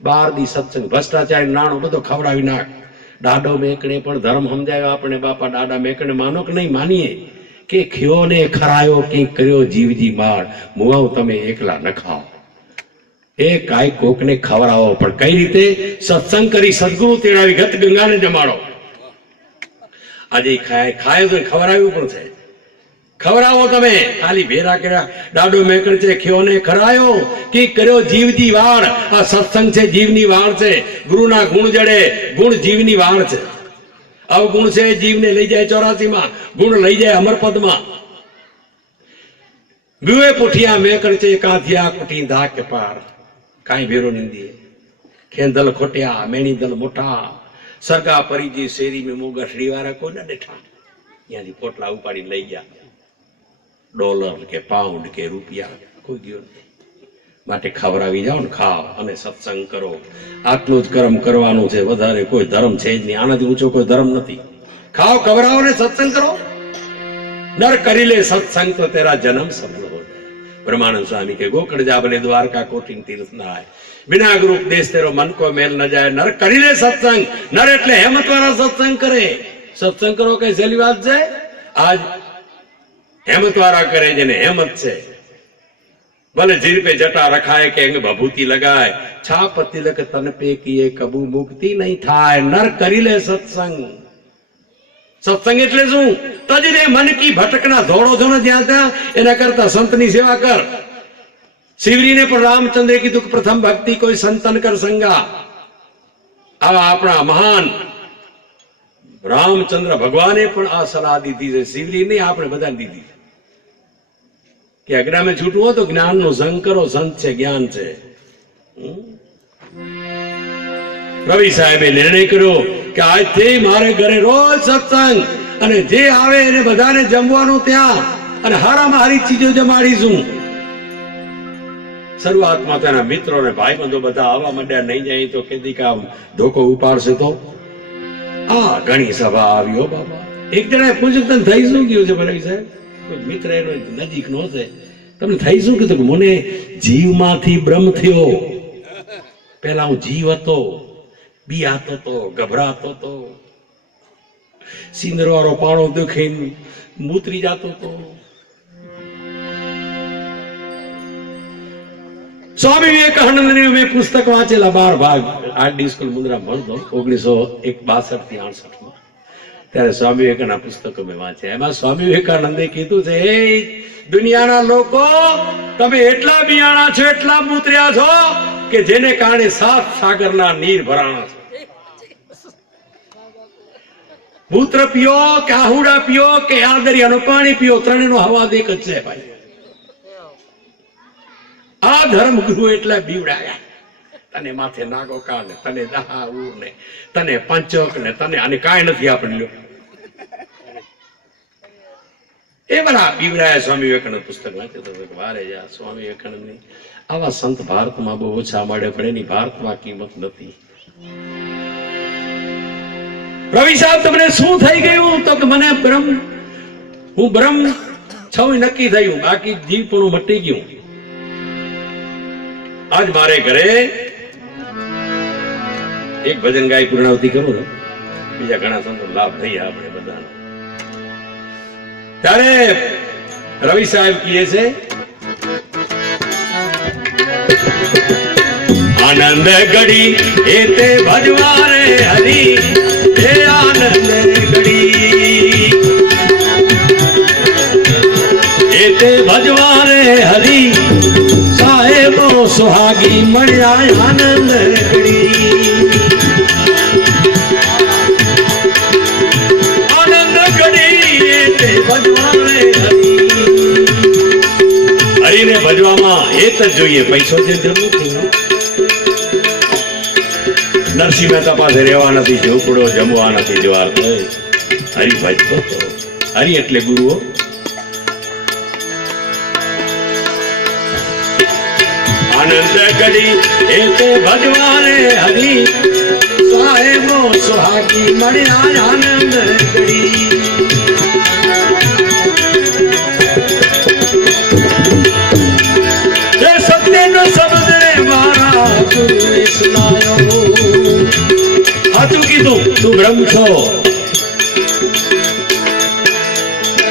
12 દી સત્સંગ. ભ્રષ્ટાચાર નાણો બધો ખવડાવી નાખ. દાડો મેકણે પણ ધર્મ સમજાયો આપણે બાપા. દાડા મેકણે માનો કે નહીં માનીએ કે ખ્યો ને ખરાયો કે કર્યો જીવજી માળ. મુઆવ તમે એકલા ન ખાઓ. એ કાંઈ કોકને ખવડાવો, પણ કઈ રીતે? સત્સંગ કરી સદગુરુ તેડાવી ગત ગંગાને જમાડો. આજે ખાય તો ખવડાવ્યું પણ છે. ખવડાવો તમે. ખાલી ભેરા કર્યા દાડો મેકણ છે ખ્યોને ખરાયો કે કર્યો જીવજી વાળ. આ સત્સંગ છે, જીવની વાળ છે. ગુરુના ગુણ જડે. ગુણ જીવની વાળ છે. અવગુણ છે જીવને લઈ જાય 84 માં, ગુણ લઈ જાય અમરપદમાં. ગુએ પુઠિયા મેકણ છે કાંધિયા કુટી ધા કે પાર. કાંઈ ભેરો નિંદીએ ખેંદલ ખોટ્યા મેણી દલ મોટા. સરગા પરીજી શેરી મેં મોગઠડી વાળા કોઈ ના બેઠા. ત્યાંથી પોટલા ઉપાડીને લઈ ગયા. ડોલર કે પાઉન્ડ કે રૂપિયા કોઈ ગયો નથી. માટે ખવડાવી જાઓ ને, ખાઓ અને સત્સંગ કરો. આટલું જ કર્મ કરવાનું છે, વધારે કોઈ ધર્મ છે જ નહીં. આનાથી ઊંચો કોઈ ધર્મ નથી. ખાઓ, ખવડાવો ને સત્સંગ કરો. નર કરી લે સત્સંગ તો તેરા જન્મ સફળ હો. બ્રહ્માનંદ સ્વામી કે ગોકળ જા ભલે દ્વારકા કોટિન તીર્થ ના આય. બિના ગુરુ દેશ તેરો મન કો મેલ ન જાય. નર કરી લે સત્સંગ. નર એટલે હેમત વાળા સત્સંગ કરે. સત્સંગ કરો કઈ સહેલી વાત છે? આજ હેમત વાળા કરે જેને હેમત છે. भले जीर पे जटा रखाए के अंग भभूति लगाए, छाप तिलक तन पे किए कबू मुक्ति नहीं थाय। नर करी ले सत्संग। सत्संग એટલે શું? તજને મન કી ભટકના દોડો છો ને જ્યાં ત્યાં, એના કરતા સંતની સેવા કર. શિવરીને પણ રામચંદ્રે કીધું કે પ્રથમ ભક્તિ કોઈ સંતન કર સંગા. આવા આપણા મહાન રામચંદ્ર ભગવાને પણ આ સલાહ દીધી છે. શિવરી નહીં, આપણે બધાને દીધી છે કે અજ્ઞામાં છૂટવું હોય તો જ્ઞાનનો સંગ કરો. સંત છે, જ્ઞાન છે. રવિ સાહેબે નિર્ણય કર્યો કે આજથી મારે ઘરે રોજ સત્સંગ, અને જે આવે એને બધાને જમવાનું ત્યાં, અને હારામાં હારી ચીજો જમાડીશું. શરૂઆતમાં તેના મિત્રો ને ભાઈબંધો બધા આવવા માંડ્યા. નહીં જાય તો કેદી કામ ધોકો ઉપાડશે તો આ ઘણી સભા આવ્યો બાબા. એક જણાએ પૂછ્યું તને થઈ શું ગયું છે રવિ સાહેબ? મિત્ર એનો નજીક નો છે. તમને થઈ શું કીધું? કે મને જીવમાંથી બ્રહ્મ થયો. પેલા હું જીવ હતો, બિયાતો તો, ગભરાતો તો, સિંદરવાળો પાણો દુખીને મૂતરી જતો તો. સ્વામી વિવેકાનંદની મેં પુસ્તક વાંચેલા 12 ભાગ. આરડી સ્કૂલ મુંદ્રા ભણતો 1962 થી 68 માં. ત્યારે સ્વામી વિવેકાનંદના પુસ્તકો મેં વાંચ્યા. એમાં સ્વામી વિવેકાનંદે કીધું છે, હે દુનિયાના લોકો, તમે એટલા બિયાણા છો, એટલા મૂતર્યા છો કે જેને કારણે 7 સાગરના નીર ભરાણા છે. મૂત્ર પીઓ કે આહુડા પીઓ કે આ દરિયાનું પાણી પીઓ, ત્રણેયનો હવાદ એક જ છે ભાઈ. આ ધર્મ ગુરુ એટલા બીવડાયા. તને માથે નાગો કાળ ને, તને દહાઉ ને, તને પંચક ને, તને અને કાંઈ નથી આપણે લ્યો. એ બધા બીવડાયા. સ્વામી વિવેકાનંદ પુસ્તક વાંચે તો વારે જા સ્વામી વિવેકાનંદની આવા સંત ભારતમાં બહુ ઓછા મળે, પણ એની ભારતમાં કિંમત નથી. રવિ સાહેબ તમને શું થઈ ગયું? તો કે મને હું બ્રહ્મ છું નક્કી થયું, બાકી જીવપણું મટી ગયું. આજ મારે ઘરે એક ભજન ગાય પૂર્ણાવતી કરું ને, બીજા ઘણા સંતો લાભ થઈ આપણે બધાનો. ત્યારે રવિ સાહેબ કહે છે, આનંદ ઘડી એતે ભજવારે હરી, હે આનંદ ઘડી એતે ભજવારે હરી, સાહેબો સુહાગી મળ્યા આનંદ ઘડી. આનંદ ઘડી એતે ભજવારે હરી. હરીને ભજવામાં એક જ જોઈએ, પૈસો જે જરૂર નથી. નરસિંહ મહેતા પાસે રહેવા નથી, ઝૂંપડો જમવા નથી, જવાર હરી ભજતો તો. હરી એટલે ગુરુઓ. આનંદ ઘડી એતે ભજવારે હરી, સાહેબો સુહાગી મળ્યા આનંદ ઘડી. સત્યનો શબ્દ મારા ગુરુએ સુનાયો. સાચું કીધું, તું બ્રહ્મ છો,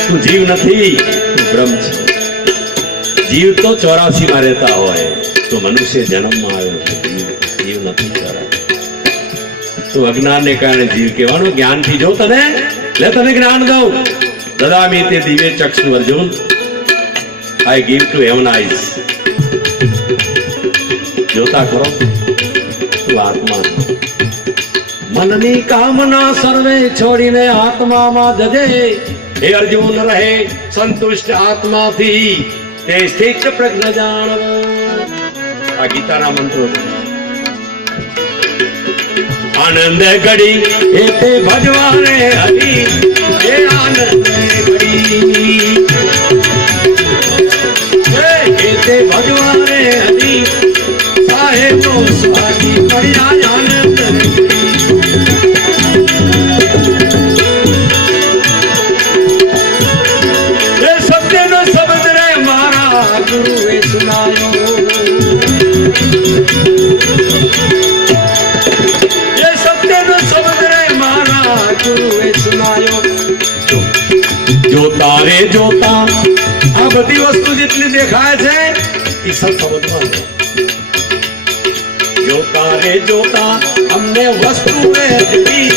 તું જીવ નથી, તું બ્રહ્મ છો. જીવ તો 84 માં રહેતા હોય, તો મનુષ્ય જન્મમાં આવ્યો છે. જીવ નથી 84. તું અજ્ઞાનને કારણે જીવ કહેવાનો. જ્ઞાનથી જો તને લે, તને જ્ઞાન દઉં. દદામી તે દિવ્ય ચક્ષુ Arjun, I give to heaven eyes. જોતા કરો તું આત્મા. મનની કામના સર્વે છોડીને આત્મામાં જજે, હે અર્જુન રહે સંતુષ્ટ આત્માથી, તે સ્થિત પ્રજ્ઞ જાણવો. આ ગીતાના મંત્રો છે. આનંદ ઘડી એતે ભજવારે હરી, હે આનંદ ઘડી એતે ભજવારે હરી, સાહેબો સુહાગી મળ્યા આનંદ ઘડી. એ સત્યનો શબ્દ રે મારા ગુરુએ સુનાયો. એ સત્યનો શબ્દ રે મારા ગુરુએ સુનાયો. જોતા રે જોતા આ બધી વસ્તુ જેટલી દેખાય છે એ સત સંબંધમાં છે. જોતા રે જોતા અમને વસ્તુ વેચી,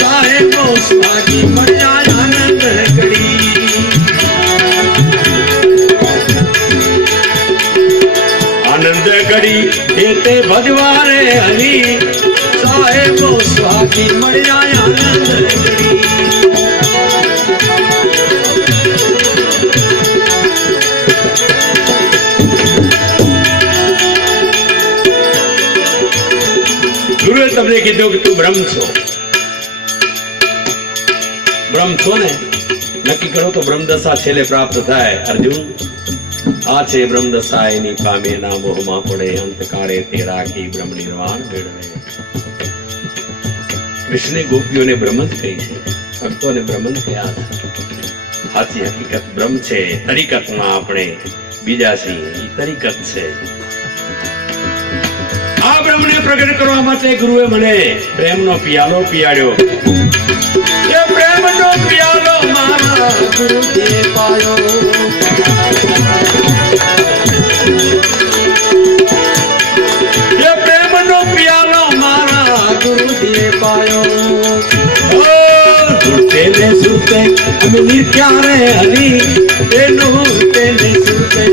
સાહેબો સ્વાગી મળ્યા આનંદ ઘડી. આનંદ ઘડી એ તે ભજવારે હરી, સાહેબો સ્વાગી મળ્યા આનંદ ઘડી. ગુરુએ તમને કીધું કે તું બ્રહ્મ છો. બ્રહ્મ છો ને, નક્કી કરો તો બ્રહ્મદશા છેલ્લે પ્રાપ્ત થાય. અર્જુન, આ છે બ્રહ્મદશા, એની પામે ના મોહમાં પડે, અંતકાળે તે રાખી બ્રહ્મ નિર્વાણ મેળવે. કૃષ્ણે ગોપીઓને બ્રહ્મ જ કહી છે, ભક્તોને બ્રહ્મ જ કહ્યા છે. સાચી હકીકત બ્રહ્મ છે. તરીકતમાં આપણે બીજા છીએ, એ તરીકત છે. આ બ્રહ્મને પ્રગટ કરવા માટે ગુરુએ મને પ્રેમનો પિયાલો પીયાડ્યો. એ પ્રેમનો પિયાલો મારા ગુરુએ પાયો. એ પ્રેમનો પિયાલો મારા ગુરુએ પાયો. ઓ સુરતે ને સુરતે અમે નિત્યારે હરી, એનું તેને સુરતે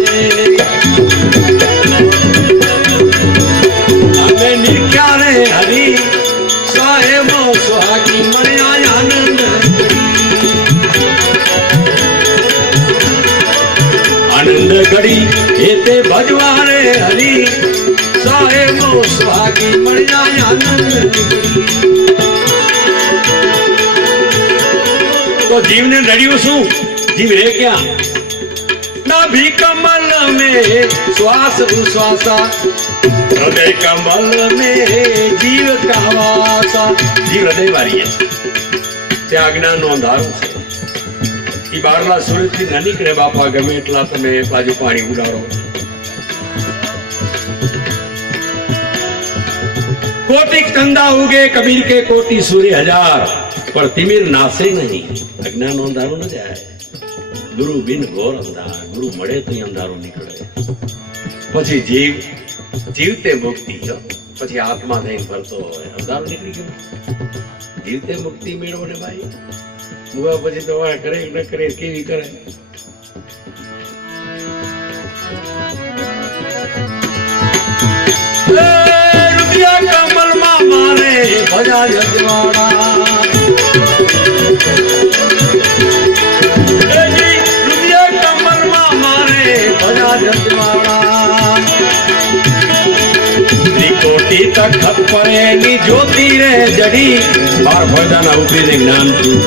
નિર્ક્યારે હરી, સાહેબો સ્વાગી મળ્યા આનંદ. આનંદ ઘડી એ તે ભજવારે હરી, સાહેબો સ્વાગી મળ્યા આનંદ. તો જીવને નડ્યું શું? જીવ રે ક્યાં? નાભી કમલ में श्वास उश्वासा, हृदय कमल में जीव का वासा. जीव हृदय वारी है, ત્યાં અજ્ઞાન નો અંધારું છે. એ બારલા સૂરજ થી ન નીકળે બાપા, ગમે એટલા તમે બાજુ પાણી ઉડાડો. कोटि चंदा उगे कबीर के कोटि सूर्य हजार, पर तिमिर नासे नहीं. अज्ञान अंधारो न जाए. गुरु बिन घोर अंधार. गुरु મળે તો અંધારો નીકળે. પછી જીવ જીવતે મુક્તિ, પછી આત્મા થઈને ફરતો હોય, અંધારો નીકળી ગયો. જીવતે મુક્તિ મેળવો ને ભાઈ. મુવા પછી તો કરે ન કરે, કેવી કરે. કમલ માં મારે ભજા જજવાડા. કમલ માં મારે ભજા જજવાડા. ત્રિકોટી તખત પર એની જ્યોતિ રે જડી. બાર ભજાના ઉપરીને જ્ઞાન થયું.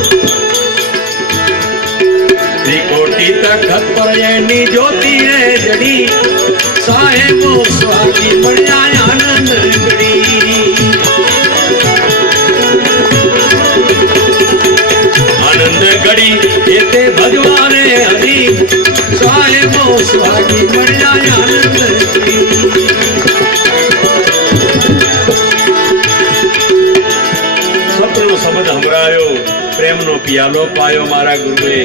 ત્રિકોટી તખત પર એની જ્યોતિ રે જડી, સાહેબો સ્વાગી મળ્યા આનંદ ઘડી. આનંદ ઘડી એ તે ભજવાને હરી, સાહેબો સ્વાગી મળ્યા આનંદ ઘડી. સતનો શબ્દ સંભળાયો, પ્રેમનો પિયાલો પાયો મારા ગુરુએ.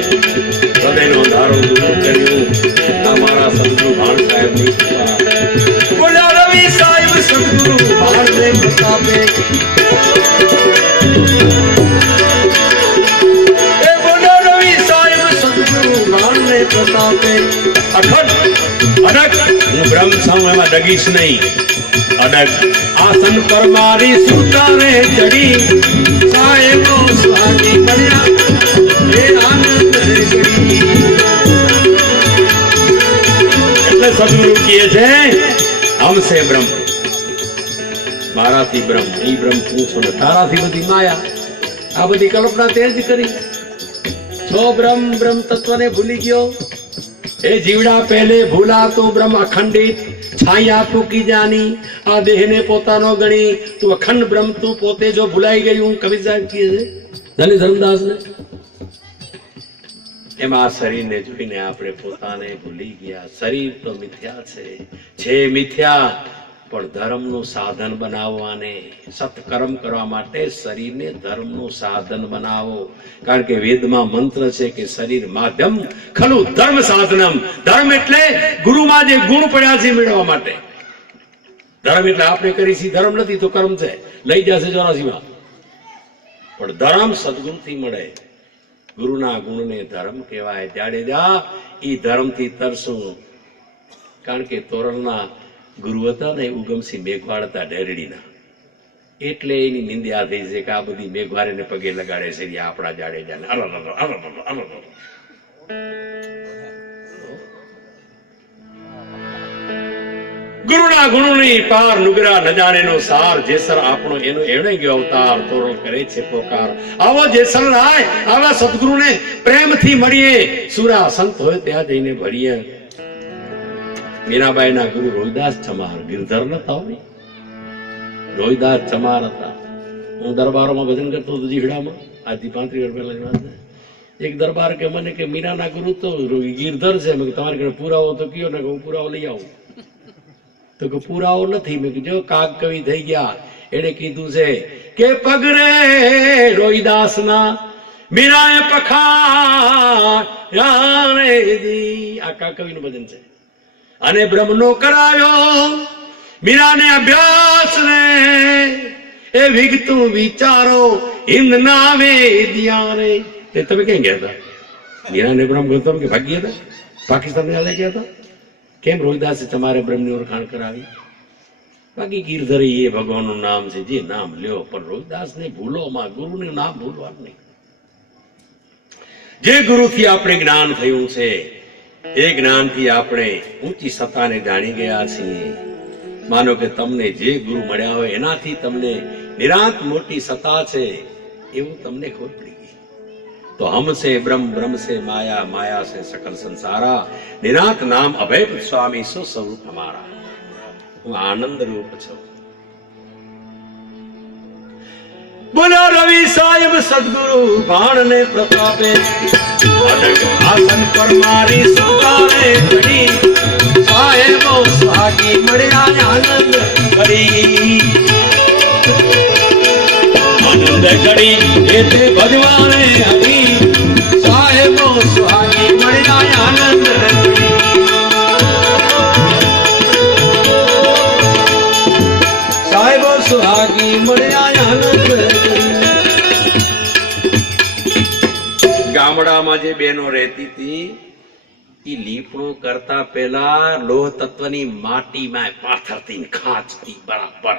હૃદયનો અંધારો દૂર કર્યો. આ મારા સદગુરુ ભાણ સાહેબની કૃપા. બોલ્યા રવિ સાહેબ સદગુરુ ભાણને પ્રતાપે. એ બોલ્યા રવિ સાહેબ સદગુરુ ભાણને પ્રતાપે. અખંડ અડગ હું બ્રહ્મ છું, એમાં ડગીશ નહીં. અડગ આસન પર મારી સુતારે ચડી, સાહેબો સ્વાગી મળ્યા એ આનંદ ઘડી. એટલે સદગુરુ કહે છે હમસે બ્રહ્મ, મારાથી બ્રહ્મ. ઈ બ્રહ્મ હું છું ને તારાથી બધી માયા. આ બધી કલ્પના તે જ કરી. છો બ્રહ્મ, બ્રહ્મ તત્વને ભૂલી ગયો. એ જીવડા પહેલે ભૂલા તો બ્રહ્મ અખંડિત, છાયા ટૂંકી જાની. આ દેહને પોતાનો ગણી, તું અખંડ બ્રહ્મ, તું પોતે જો ભૂલાઈ ગયું. કવિ સાહેબ કહે છે ધની ધર્મદાસ ને. એમાં આ શરીરને જોઈને આપણે પોતાને ભૂલી ગયા. શરીર તો મિથ્યા છે મિથ્યા. પણ ધર્મનું સાધન બનાવવાને, સત્કર્મ કરવા માટે શરીરને ધર્મનું સાધન બનાવો. કારણ કે વેદમાં મંત્ર છે કે શરીર માધ્યમ ખલું ધર્મ સાધનમ. ધર્મ એટલે ગુરુમાં જે ગુણ પડ્યા છે મેળવવા માટે. ધર્મ એટલે આપણે કરીશી, ધર્મ નથી તો કર્મ છે, લઈ જશે 84માં. પણ ધર્મ સદગુરુથી મળે. ગુરુના ગુણને ધર્મ કહેવાય. જાડેજા ઈ ધર્મથી તરશું. કારણ કે તોરણના ગુરુ હતા ને ઉગમસિંહ મેઘવાળ હતા ડેરડીના, એટલે એની નિંદ્યા થઈ છે કે આ બધી મેઘવાળીને પગે લગાડે છે આપણા જાડેજાને. ગુરુના ગુણોની પાર નુગરા ન જાણેનો સાર. જેસર આપણો એનો એણે ગયો અવતાર, તોરણ કરે છે પોકાર. આવો જેસર રાય, આવા સદગુરુને પ્રેમથી મળીએ. સુરા સંત હોય ત્યાં જઈને ભરીએ. મીરાબાઈના ગુરુ રોહિદાસ ચમાર, ગિરધર નતા હોય, રોહિદાસ ચમાર હતા. હું દરબારોમાં ભજન કરતો હતો જીહડામાં, આજથી 35 વર્ષ પહેલા. એક દરબાર કે મને કે મીરાના ગુરુ તો ગિરધર છે. મેં તમારે ઘરે પુરાવો તો કયો ને, હું પુરાવો લઈ આવું. તો કે પુરાવો નથી. મેં કીધું કાગ કવિ થઈ ગયા, એને કીધું છે કે પગરે રોહિદાસના મીરાએ પખારે દી. આ કાગ કવિનું ભજન છે. અને બ્રહ્મનો કરાયો મીરાને અભ્યાસ ને, એ વિગતું વિચારો હિન્દ ના વેદિયા રે. તે તમે ક્યાં ગયા હતા? મીરાને બ્રહ્મ ગૌતમ કે ભાગ્ય હતા, પાકિસ્તાન લઈ ગયા હતા. કેમ રોહિદાસે તમારે બ્રહ્મની ઓળખાણ કરાવી? બાકી ગિરધર એ ભગવાનનું નામ છે, જે નામ લ્યો, પણ રોહિદાસને ભૂલોમાં ગુરુનું નામ ભૂલવાનું નહીં. જે ગુરુથી આપણે જ્ઞાન થયું છે, એ જ્ઞાનથી આપણે ઊંચી સત્તાને જાણી ગયા છીએ. માનો કે તમને જે ગુરુ મળ્યા હોય એનાથી તમને નિરાંત મોટી સત્તા છે એવું તમને ખબર પડી ગઈ. તો હમ સે બ્રહ્મ, બ્રહ્મ સે માયા, માયા સે સકલ સંસારા. નિરાંત નામ અભય સ્વામી સો સ્વરૂપ હમારા. હું આનંદ રૂપ છું. બોલો રવિ સાહેબ સદગુરુ બાણ ને પ્રતાપે, અડગ આસન પર મારી સુતારે ઘડી. સાહેબો સ્વાગી મળ્યા આનંદ કરી, આનંદ કરી એતે ભજવાને હરી. સાહેબો સ્વાગી મળ્યા આનંદ કરી, સાહેબો સ્વાગી મળ્યા આનંદ કરી. ગામડામાં જે બહેનો રહેતી હતી, એ લીપણું કરતા પહેલા લોહ તત્વની માટીમાં પાથરતી ખાંચતી બરાબર,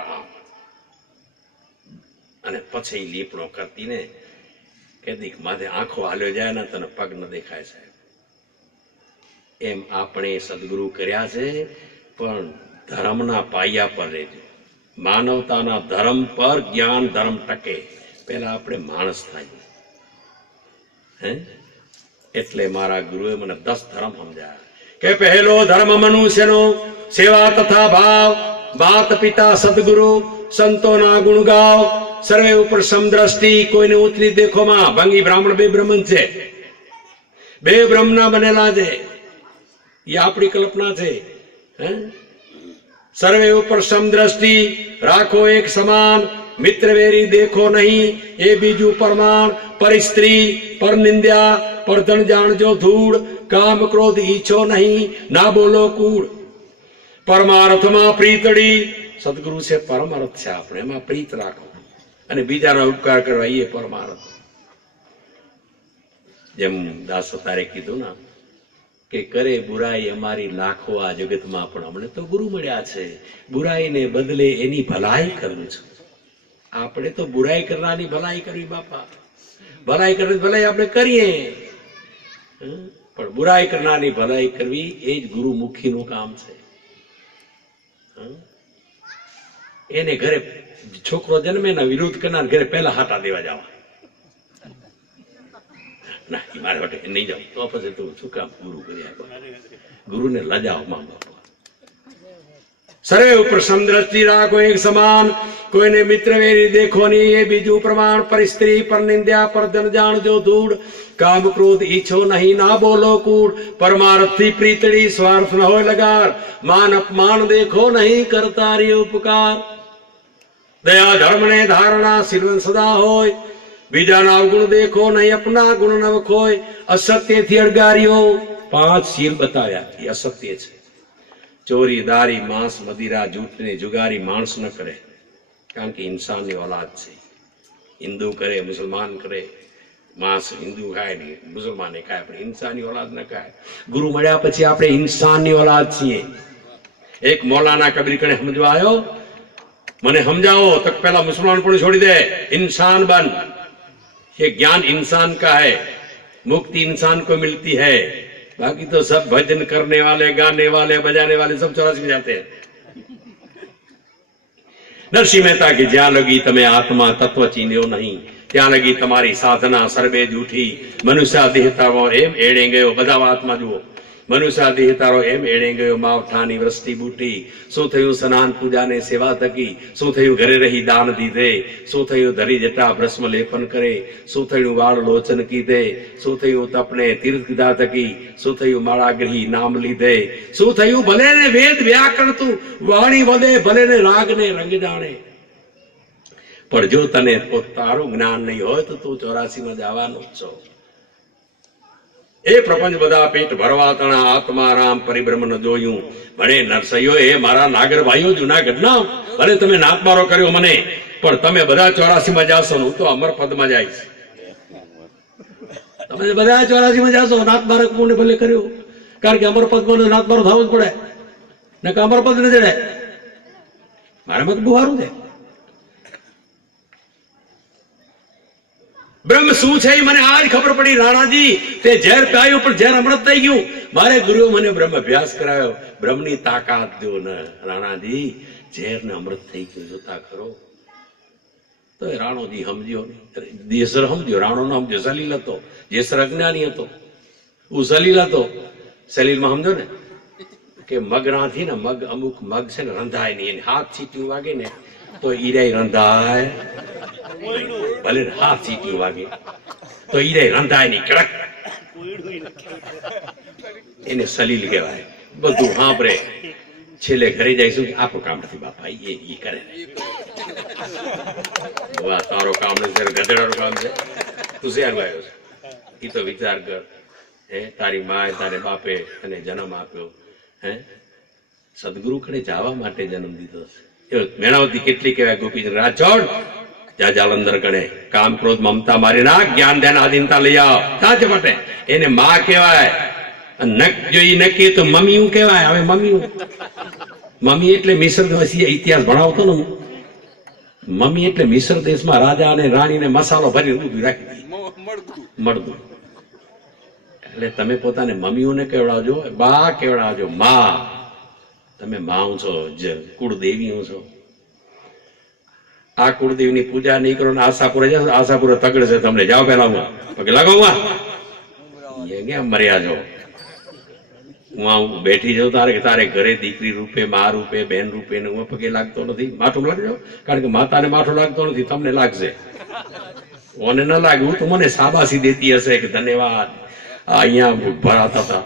અને પછી લીપણો કરતી ને કેદીક માથે આંખો હાલ્યો જાય ને તને પગ ન દેખાય સાહેબ. એમ આપણે સદગુરુ કર્યા છે, પણ ધર્મના પાયા પર રહેજો. માનવતાના ધર્મ પર જ્ઞાન ધર્મ ટકે. પહેલા આપણે માણસ થાય. એટલે મારા ગુરુએ મને 10 ધર્મ સમજાયા કે પહેલો ધર્મ મનુષ્યનો સેવા તથા ભાવ. માત પિતા સદગુરુ સંતોના ગુણ ગાવ. સર્વે ઉપર સમદ્રષ્ટિ, કોઈને ઉતરી દેખોમાં. ભંગી બ્રાહ્મણ 2 બ્રહ્મન છે, 2 બ્રહ્મના બનેલા છે. એ આપણી કલ્પના છે. સર્વે ઉપર સમદ્રષ્ટિ, રાખો એક સમાન. મિત્ર વેરી દેખો નહીં, એ બીજું પ્રમાણ. પર સ્ત્રી પર નિંદ્યા, પર ધન જાણજો ધૂળ. કામ ક્રોધ ઈચ્છો નહીં, ના બોલો કૂળ. પરમાર્થમાં પ્રીતડી. સદગુરુ છે પરમાર્થ છે, આપણે એમાં પ્રીત રાખો અને બીજાનો ઉપકાર કરવા, એ પરમાર્થ. જેમ દાસતારે કીધું ના કે કરે બુરાઈ અમારી લાખો આ જગતમાં, પણ અમને તો ગુરુ મળ્યા છે. બુરાઈને બદલે એની ભલાઈ કરું છું. આપણે તો બુરાઈ કરનારની ભલાઈ કરવી બાપા. ભલાઈ કરવાની ભલાઈ આપણે કરીએ, પણ બુરાઈ કરનારની ભલાઈ કરવી એ જ ગુરુમુખીનું કામ છે. એને ઘરે છોકરો જન્મે ને વિરોધ કરનાર ઘરે પહેલા હાટા દેવા જવા. ના મારે માટે નહીં જાવ તો પછી તું શું કામ ગુરુ કરી આપો. ગુરુને લજાવ મા બાપ. સર્વે ઉપર સમદ્રષ્ટિ રાખો એક સમાન, કોઈને મિત્ર વેરી દેખો નહીં, એ બીજું પ્રમાણ. પર સ્ત્રી પર નિંદ્યા પર ધન જાણજો ધૂળ, કામ ક્રોધ ઈચ્છો નહીં ના બોલો કૂડ. પરમાર્થથી પ્રીતળી સ્વાર્થ ન હોય લગાર, માન અપમાન દેખો નહીં કરતા રે ઉપકાર. દયા ધર્મ ને ધારણા સિલવન સદા હોય, બીજાના અવગુણ દેખો નહીં અપના ગુણ ન વખોય. અસત્યથી અડગારીઓ 5 શીલ બતાવ્યા, એ અસત્ય છે. ચોરી દારી માંસ મદિરા જૂઠ ને જુગારી માણસ ન કરે, કારણ કે ઇન્સાનની ઓલાદ છે. હિન્દુ કરે મુસલમાન કરે, માંસ હિન્દુ ખાય ને મુસલમાન ખાય, પણ ઇન્સાનની ઓલાદ ન ખાય. ગુરુ મળ્યા પછી આપણે ઇન્સાનની ઓલાદ છીએ. એક મૌલાના કબીર કણે સમજવા આવ્યો, મને સમજાવો તો પેલા મુસલમાન પણ છોડી દે, इंसान बन, ये ज्ञान इंसान का है, मुक्ति इंसान को मिलती है, बाकी तो सब भजन करने वाले गाने वाले बजाने वाले सब 84 में जाते हैं. નરસિંહ મહેતા કે જ્યાં લગી તમે આત્મા તત્વ ચીન્યો નહીં, ત્યાં લગી તમારી સાધના સર્વે જૂઠી. મનુષ્ય દેહ તારો એમ એળે ગયો, બધા આત્મા જુઓ, મનુષ્ય દેહ તારો એમ એળે ગયો, માવઠાની વૃષ્ટિ બૂટી. શું થયું સ્નાન પૂજા ને સેવા થકી, શું થયું ઘરે રહી દાન દીધે, શું થયું ધરી જટા ભસ્મ લેપન કરે, શું થયું વાળ લોચન કીધે, શું થયું તપને તીર્થ કીધા થકી, શું થયું માળા ગ્રહી નામ લીધે, શું થયું ભલે ને વેદ વ્યાકરણ તું વાણી વધે, ભલે ને રાગ ને રંગ જાણે. પણ જો તને તારું જ્ઞાન નહીં હોય તો તું 84 માં જવાનો જ છો. એ પ્રપંચ બધા પેટ ભરવા તણા, આત્મા રામ પરિબ્રહ્મ ન જોયું. ભણે નરસૈયો એ મારા નાગર ભાઈઓ જુનાગઢ ના, ભલે તમે નાથમારો કર્યો મને, પણ તમે બધા 84 માં જાશો ને હું તો અમર પદમાં જઈશ. તમે બધા 84 માં જાશો, નાથમારક મને ભલે કર્યો, કારણ કે અમર પદમાં નાથમારો થવું જ પડે, ને કે અમર પદ ને જડે. મારા મત બહુ સારું છે. બ્રહ્મ શું છે એ મને આજ ખબર પડી. રાણાજી તે ઝેર પાયું પણ ઝેર અમૃત થઈ ગયું. મારે ગુરુએ મને બ્રહ્મ અભ્યાસ કરાયો. બ્રહ્મની તાકાત જો ને રાણાજી, ઝેર ને અમૃત થઈ ગયું જોતા ખરો. તો એ રાણોજી સમજ્યો, જેસર સમજ્યો, રાણો ન સમજ્યો. સલીલ હતો, જેસર અજ્ઞાની હતો, હું સલીલ હતો. સલીલમાં સમજો ને કે મગરાથી ને મગ, અમુક મગ છે ને રંધાય નહીં, એને હાથ ચીટી વાગે ને તો ઈરાય રંધાય, ભલે હાથ ચીટી વાગે તો ઈરાય રંધાય નહીં, કડક. એને સલીલ કહેવાય. બધું સાંભળે, છેલ્લે ઘરે જઈશું, આપણું કામ નથી બાપા, એ કરે. તારો કામ નથી, ગધેડાનું કામ છે, તું શેર આવ્યો છે એ તો વિચાર કર. હે તારી માએ તારે બાપે અને જન્મ આપ્યો, હે સદગુરુ કડે જવા માટે જન્મ દીધો છે. મેણાવતી કેટલી કહેવાય ગોપીચંદ રાજોડ, જા જાલંધર ગણે, કામ ક્રોધ મમતા મારી નાખ, જ્ઞાન ધ્યાન આધીનતા લઈ આવ. સાચે માટે એને માં કહેવાય. નક જો ઈ નક્કી તો મમ્મી કહેવાય. હવે મમ્મી એટલે મિશ્ર ઇતિહાસ ભણાવતો ને, મમ્મી એટલે મિશ્ર દેશમાં રાજા અને રાણીને મસાલો ભરી ઊભી રાખી મળતું. એટલે તમે પોતાને મમ્મીઓને કેવડાવજો, બા કેવડાવજો, માં. તમે માં છો, કુળદેવી છો. આ કુળદેવની પૂજા નહીં કરો ને આશાપુરે જાઓ, આશાપુરે તગડે છે તમને, જાઓ પેલા હું પગે લગાવવા ક્યાં મર્યા છો. હું બેઠી જાઉં તારે ઘરે દીકરી રૂપે, મા રૂપે, બેન રૂપે ને હું પગે લાગતો નથી. માઠું લાગજો, કારણ કે માતાને માઠું લાગતો નથી, તમને લાગશે. ઓને ન લાગ્યું તો મને શાબાશી દેતી હશે કે ધન્યવાદ, અહીંયા ભરાતા હતા.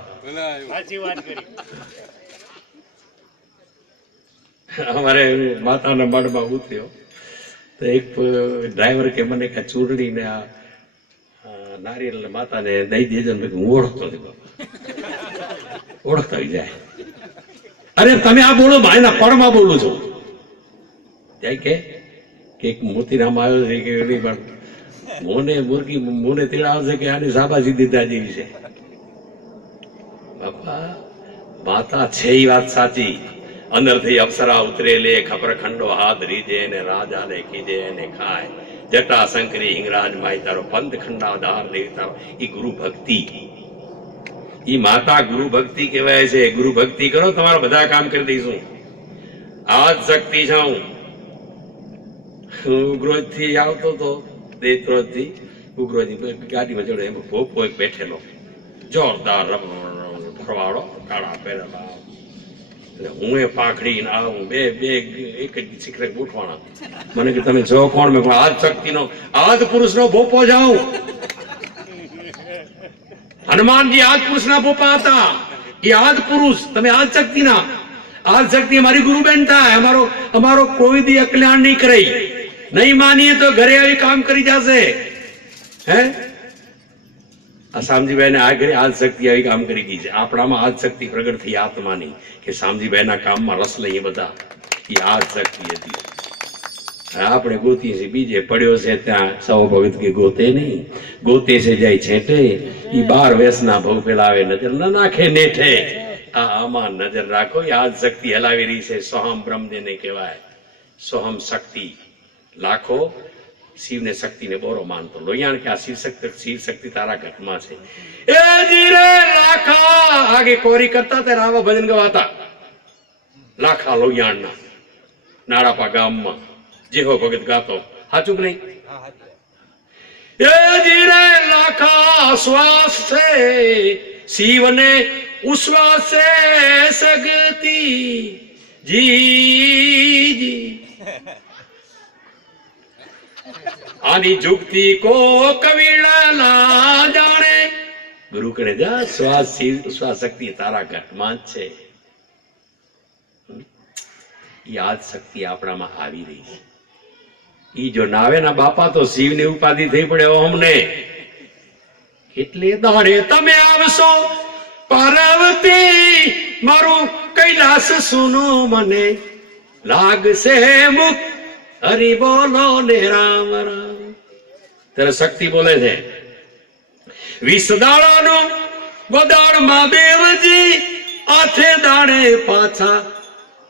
અમારે માતાના મઢમાં ઉતર્યો તો એક ડ્રાઈવર કે મને કે ચૂરડી ને આ નારિયેલ માતાને દઈ દેજો. હું ઓળખતો નથી બાપા, ઓળખતા જાય. અરે તમે આ બોલો, એના પરમાં બોલું છું. જાય કે એક મોતીરામ આવ્યો છે કે પણ મોને મુરગી મોને તેડાવશે કે આની શાબાશી દીધા જેવી છે. બાપા માતા છે એ વાત સાચી. અંદરથી અપ્સરા ઉતરે લે, ખબર ખંડો હાથ રીજે ને રાજા ને કીજે ને ખાય. જટા શંકરી હિંગરાજ માય તારો પંથ ખંડાધાર દેવ તારો. ઈ ગુરુ ભક્તિ, ઈ માતા ગુરુ ભક્તિ કહેવાય છે. ગુરુ ભક્તિ કરો, તમારા બધા કામ કરી દઈશું. આજ શક્તિ છે. હું ઉગ્રોજ થી આવતો હતો, દેત્રોજ થી ઉગ્રોજ ગાડીમાં જોડે એમ ભોપો એક બેઠેલો, જોરદાર ભરવાડો, કાળા પહેરેલા, એટલે હું એ પાઘડી ને આવું બે બે એક જ શિખરે ગોઠવાના. મને કે તમે જો કોણ? મેં આજ શક્તિનો આજ પુરુષનો ભોપો જાઉં. હનુમાનજી આજ પુરુષના ભોપા હતા. એ આજ પુરુષ, તમે આજ શક્તિના. આજ શક્તિ અમારી ગુરુબેન થાય. અમારો કોઈ દી અકલ્યાણ નહીં કરે. નહીં માનીએ તો ઘરે આવી કામ કરી જશે. હે આ શામજીભાઈ આ ઘરે આજ શક્તિ આવી કામ કરી ગઈ છે. આપણામાં આજ શક્તિ પ્રગટ થઈ આત્માની, કે શામજીભાઈ ના કામમાં રસ લઈએ બધા. એ આજ શક્તિ હતી. આપણે ગોતીએ છીએ બીજે પડ્યો છે ત્યાં. સૌ ભગત કે ગોતે નહીં, ગોતે છે જાય છેટે. ઈ 12 વેસના ભવ ફેલાવે, નજર ન નાખે નેઠે. આમાં નજર રાખો. આજ શક્તિ હલાવી રહી છે. સોહમ બ્રહ્મ જેને કહેવાય. સોહમ શક્તિ લાખો. શિવને શક્તિને બોરો માનતો. લોહિયાણ કે આ શિવ શક્તિ તારા ઘટમાં છે. એ જીરે લાખા આગે કોરી કરતા ત્યારે આવા ભજન ગવાતા. લાખા લોહિયાણના નાડાપા ગામમાં જેહો ભગત ગાતો. સાચું કે નહીં? એ જીરે લાખા શ્વાસ છે શિવને ઉશ્વાસ છે શક્તિ જી. આની જુક્તિ કો કવિળા જાણે. ગુરુ કહે જા શ્વાસ શક્તિ તારા ઘટમાં જ છે. યાદ શક્તિ આપણામાં આવી રહી છે. ઈ જો નાવે ના બાપા તો શિવની ઉપાધિ થઈ પડે અમને. એટલે દાડે તમે આવશો પાર્વતી મારું કૈલાસ સુનો મને લાગશે મુખ હરિ બોલો ને રામ રામ. ત્યારે શક્તિ બોલે છે 20 દાડાનો વદાળ મહાદેવજી આઠે દાડે પાછા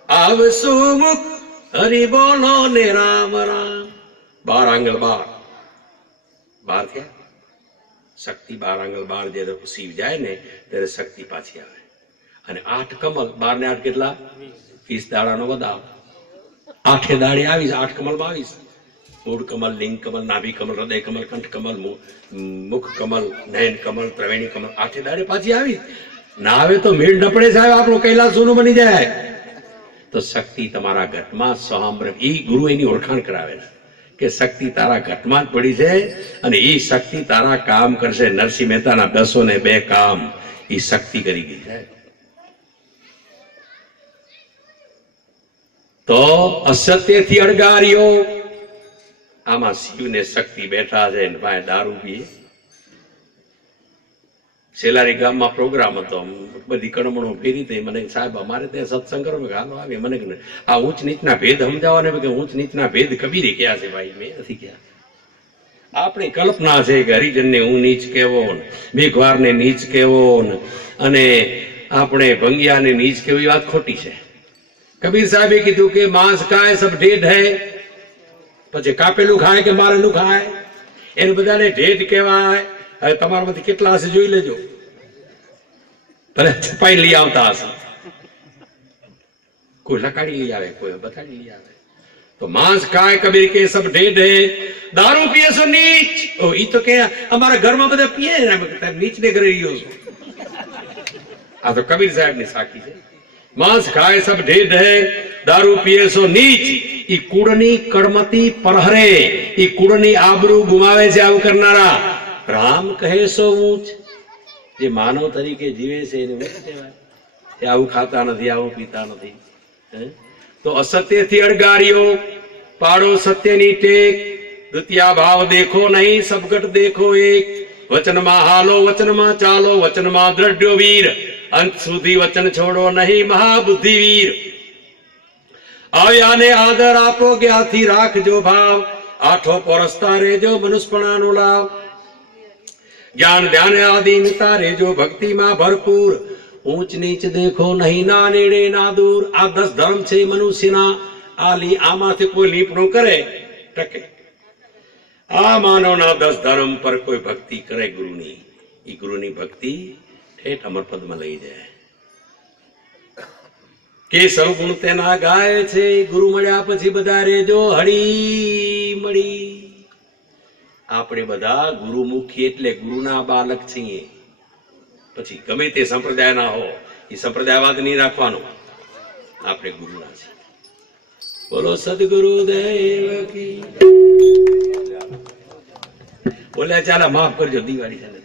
આવશો મુખ હરિ બોલો ને રામ રામ. 12 આંગળ 12 થયા. શક્તિ 12 આંગળ 12 જે શિવ જાય ને ત્યારે શક્તિ પાછી આવે. અને 8 કમલ 12 ને 8 કેટલા? 20 દાડાનો વદાળ. 8 દાડે આવીશ. 8 કમલમાં આવીશ. મૂળ કમલ, લિંગ કમલ, નાભી કમલ, હૃદય કમલ, કંઠ કમલ, મુખ કમલ, નયન કમલ, ત્રવેણી કમલ. 8 દાડે પાછી આવીશ. ના આવે તો મેળ ન પડે સાહેબ, આપણો કૈલાસ સોનું બની જાય. તો શક્તિ તમારા ઘટમાં સોહમ્બ્રહ્મ. ઈ ગુરુ એની ઓળખાણ કરાવે છે કે શક્તિ તારા ઘટમાં જ પડી છે અને ઈ શક્તિ તારા કામ કરશે. નરસિંહ મહેતાના 202 કામ ઈ શક્તિ કરી ગઈ છે. તો અસત્યથી અડગાર્યો. આમાં શિવને શક્તિ બેઠા છે ને ભાઈ દારૂ પીએ. સેલારી ગામમાં પ્રોગ્રામ હતો. બધી કણમણો ફેરી થઈ. મને સાહેબ અમારે ત્યાં સત્સંગ કરો. હાલો આવે. મને આ ઊંચ નીચના ભેદ સમજાવો ને. કે ઊંચ નીચના ભેદ કબીરે ક્યાં છે ભાઈ? મેં નથી ક્યાં. આપણી કલ્પના છે કે હરિજનને હું નીચ કેવો, મેઘવારને નીચ કેવો અને આપણે ભંગિયાને નીચ કેવો. એ વાત ખોટી છે. કબીર સાહેબે કીધું કે માંસ ખાય સબ ઢેઢ હૈ. પછી કાપેલું ખાય કે મારેલું ખાય એને બધાને ઢેઢ કહેવાય. હવે તમારામાંથી કેટલા હશે જોઈ લેજો. ભલે છપાઈ લઈ આવતા હશે. કોઈ લકાડી લઈ આવે, કોઈ બતાડી લઈ આવે. તો માંસ ખાય કબીર કે સબ ઢેઢ હૈ. દારૂ પીએ છો નીચ. ઓ ઈ તો કે અમારા ઘરમાં બધા પીએ ને, નીચ ને ઘરે રહ્યો છો. આ તો કબીર સાહેબ ની સાખી છે. માંસ ખાય સબ ઢેઢ હૈ, દારૂ પીએ છો નીચ. ઈ કુળની કડમતી પરહરે. ઈ કુળની આબરૂ ગુમાવે છે આવું કરનારા. રામ કહે સો ઊંચ. જે માનવ તરીકે જીવે છે એને ઊંચ કહેવાય. એ આવું ખાતા નથી, આવું પીતા નથી. તો અસત્યથી અડગાર્યો. પાડો સત્યની ટેક. દ્વિતીય ભાવ દેખો નહીં, સબગટ દેખો એક. વચનમાં હાલો, વચનમાં ચાલો, વચનમાં દ્રઢ્યો વીર. અંત સુધી વચન છોડો નહીં મહાબુદ્ધિ વીર. આવ્યાને આદર આપો, જ્ઞાથી રાખજો ભાવ. આઠો પરસતા રેજો, મનુષ્યપણાનો લાવ. જ્ઞાન ધ્યાન આદિનતા રેજો, ભક્તિમાં ભરપૂર. ઊંચ નીચ દેખો નહીં, ના નેડે ના દૂર. આ 10 ધર્મ છે મનુષ્યના. આમાંથી કોઈ લીપણું કરે ટકે. આ માનવના 10 ધર્મ પર કોઈ ભક્તિ કરે ગુરુની, એ ગુરુની ભક્તિ ઠેઠ અમરપદમાં લઈ જાય. કે સૌગુણ તેના ગાય છે. ગુરુ મળ્યા પછી બધા રેજો હળી મળી. આપણે બધા ગુરુમુખી એટલે ગુરુના બાલક છીએ. પછી ગમે તે સંપ્રદાયના હો, એ સંપ્રદાયવાદ નહીં રાખવાનો. આપણે ગુરુના છે. બોલો સદગુરુ દેવ કી. બોલ્યા ચાલે માફ કરજો દિવાળી ચાલે.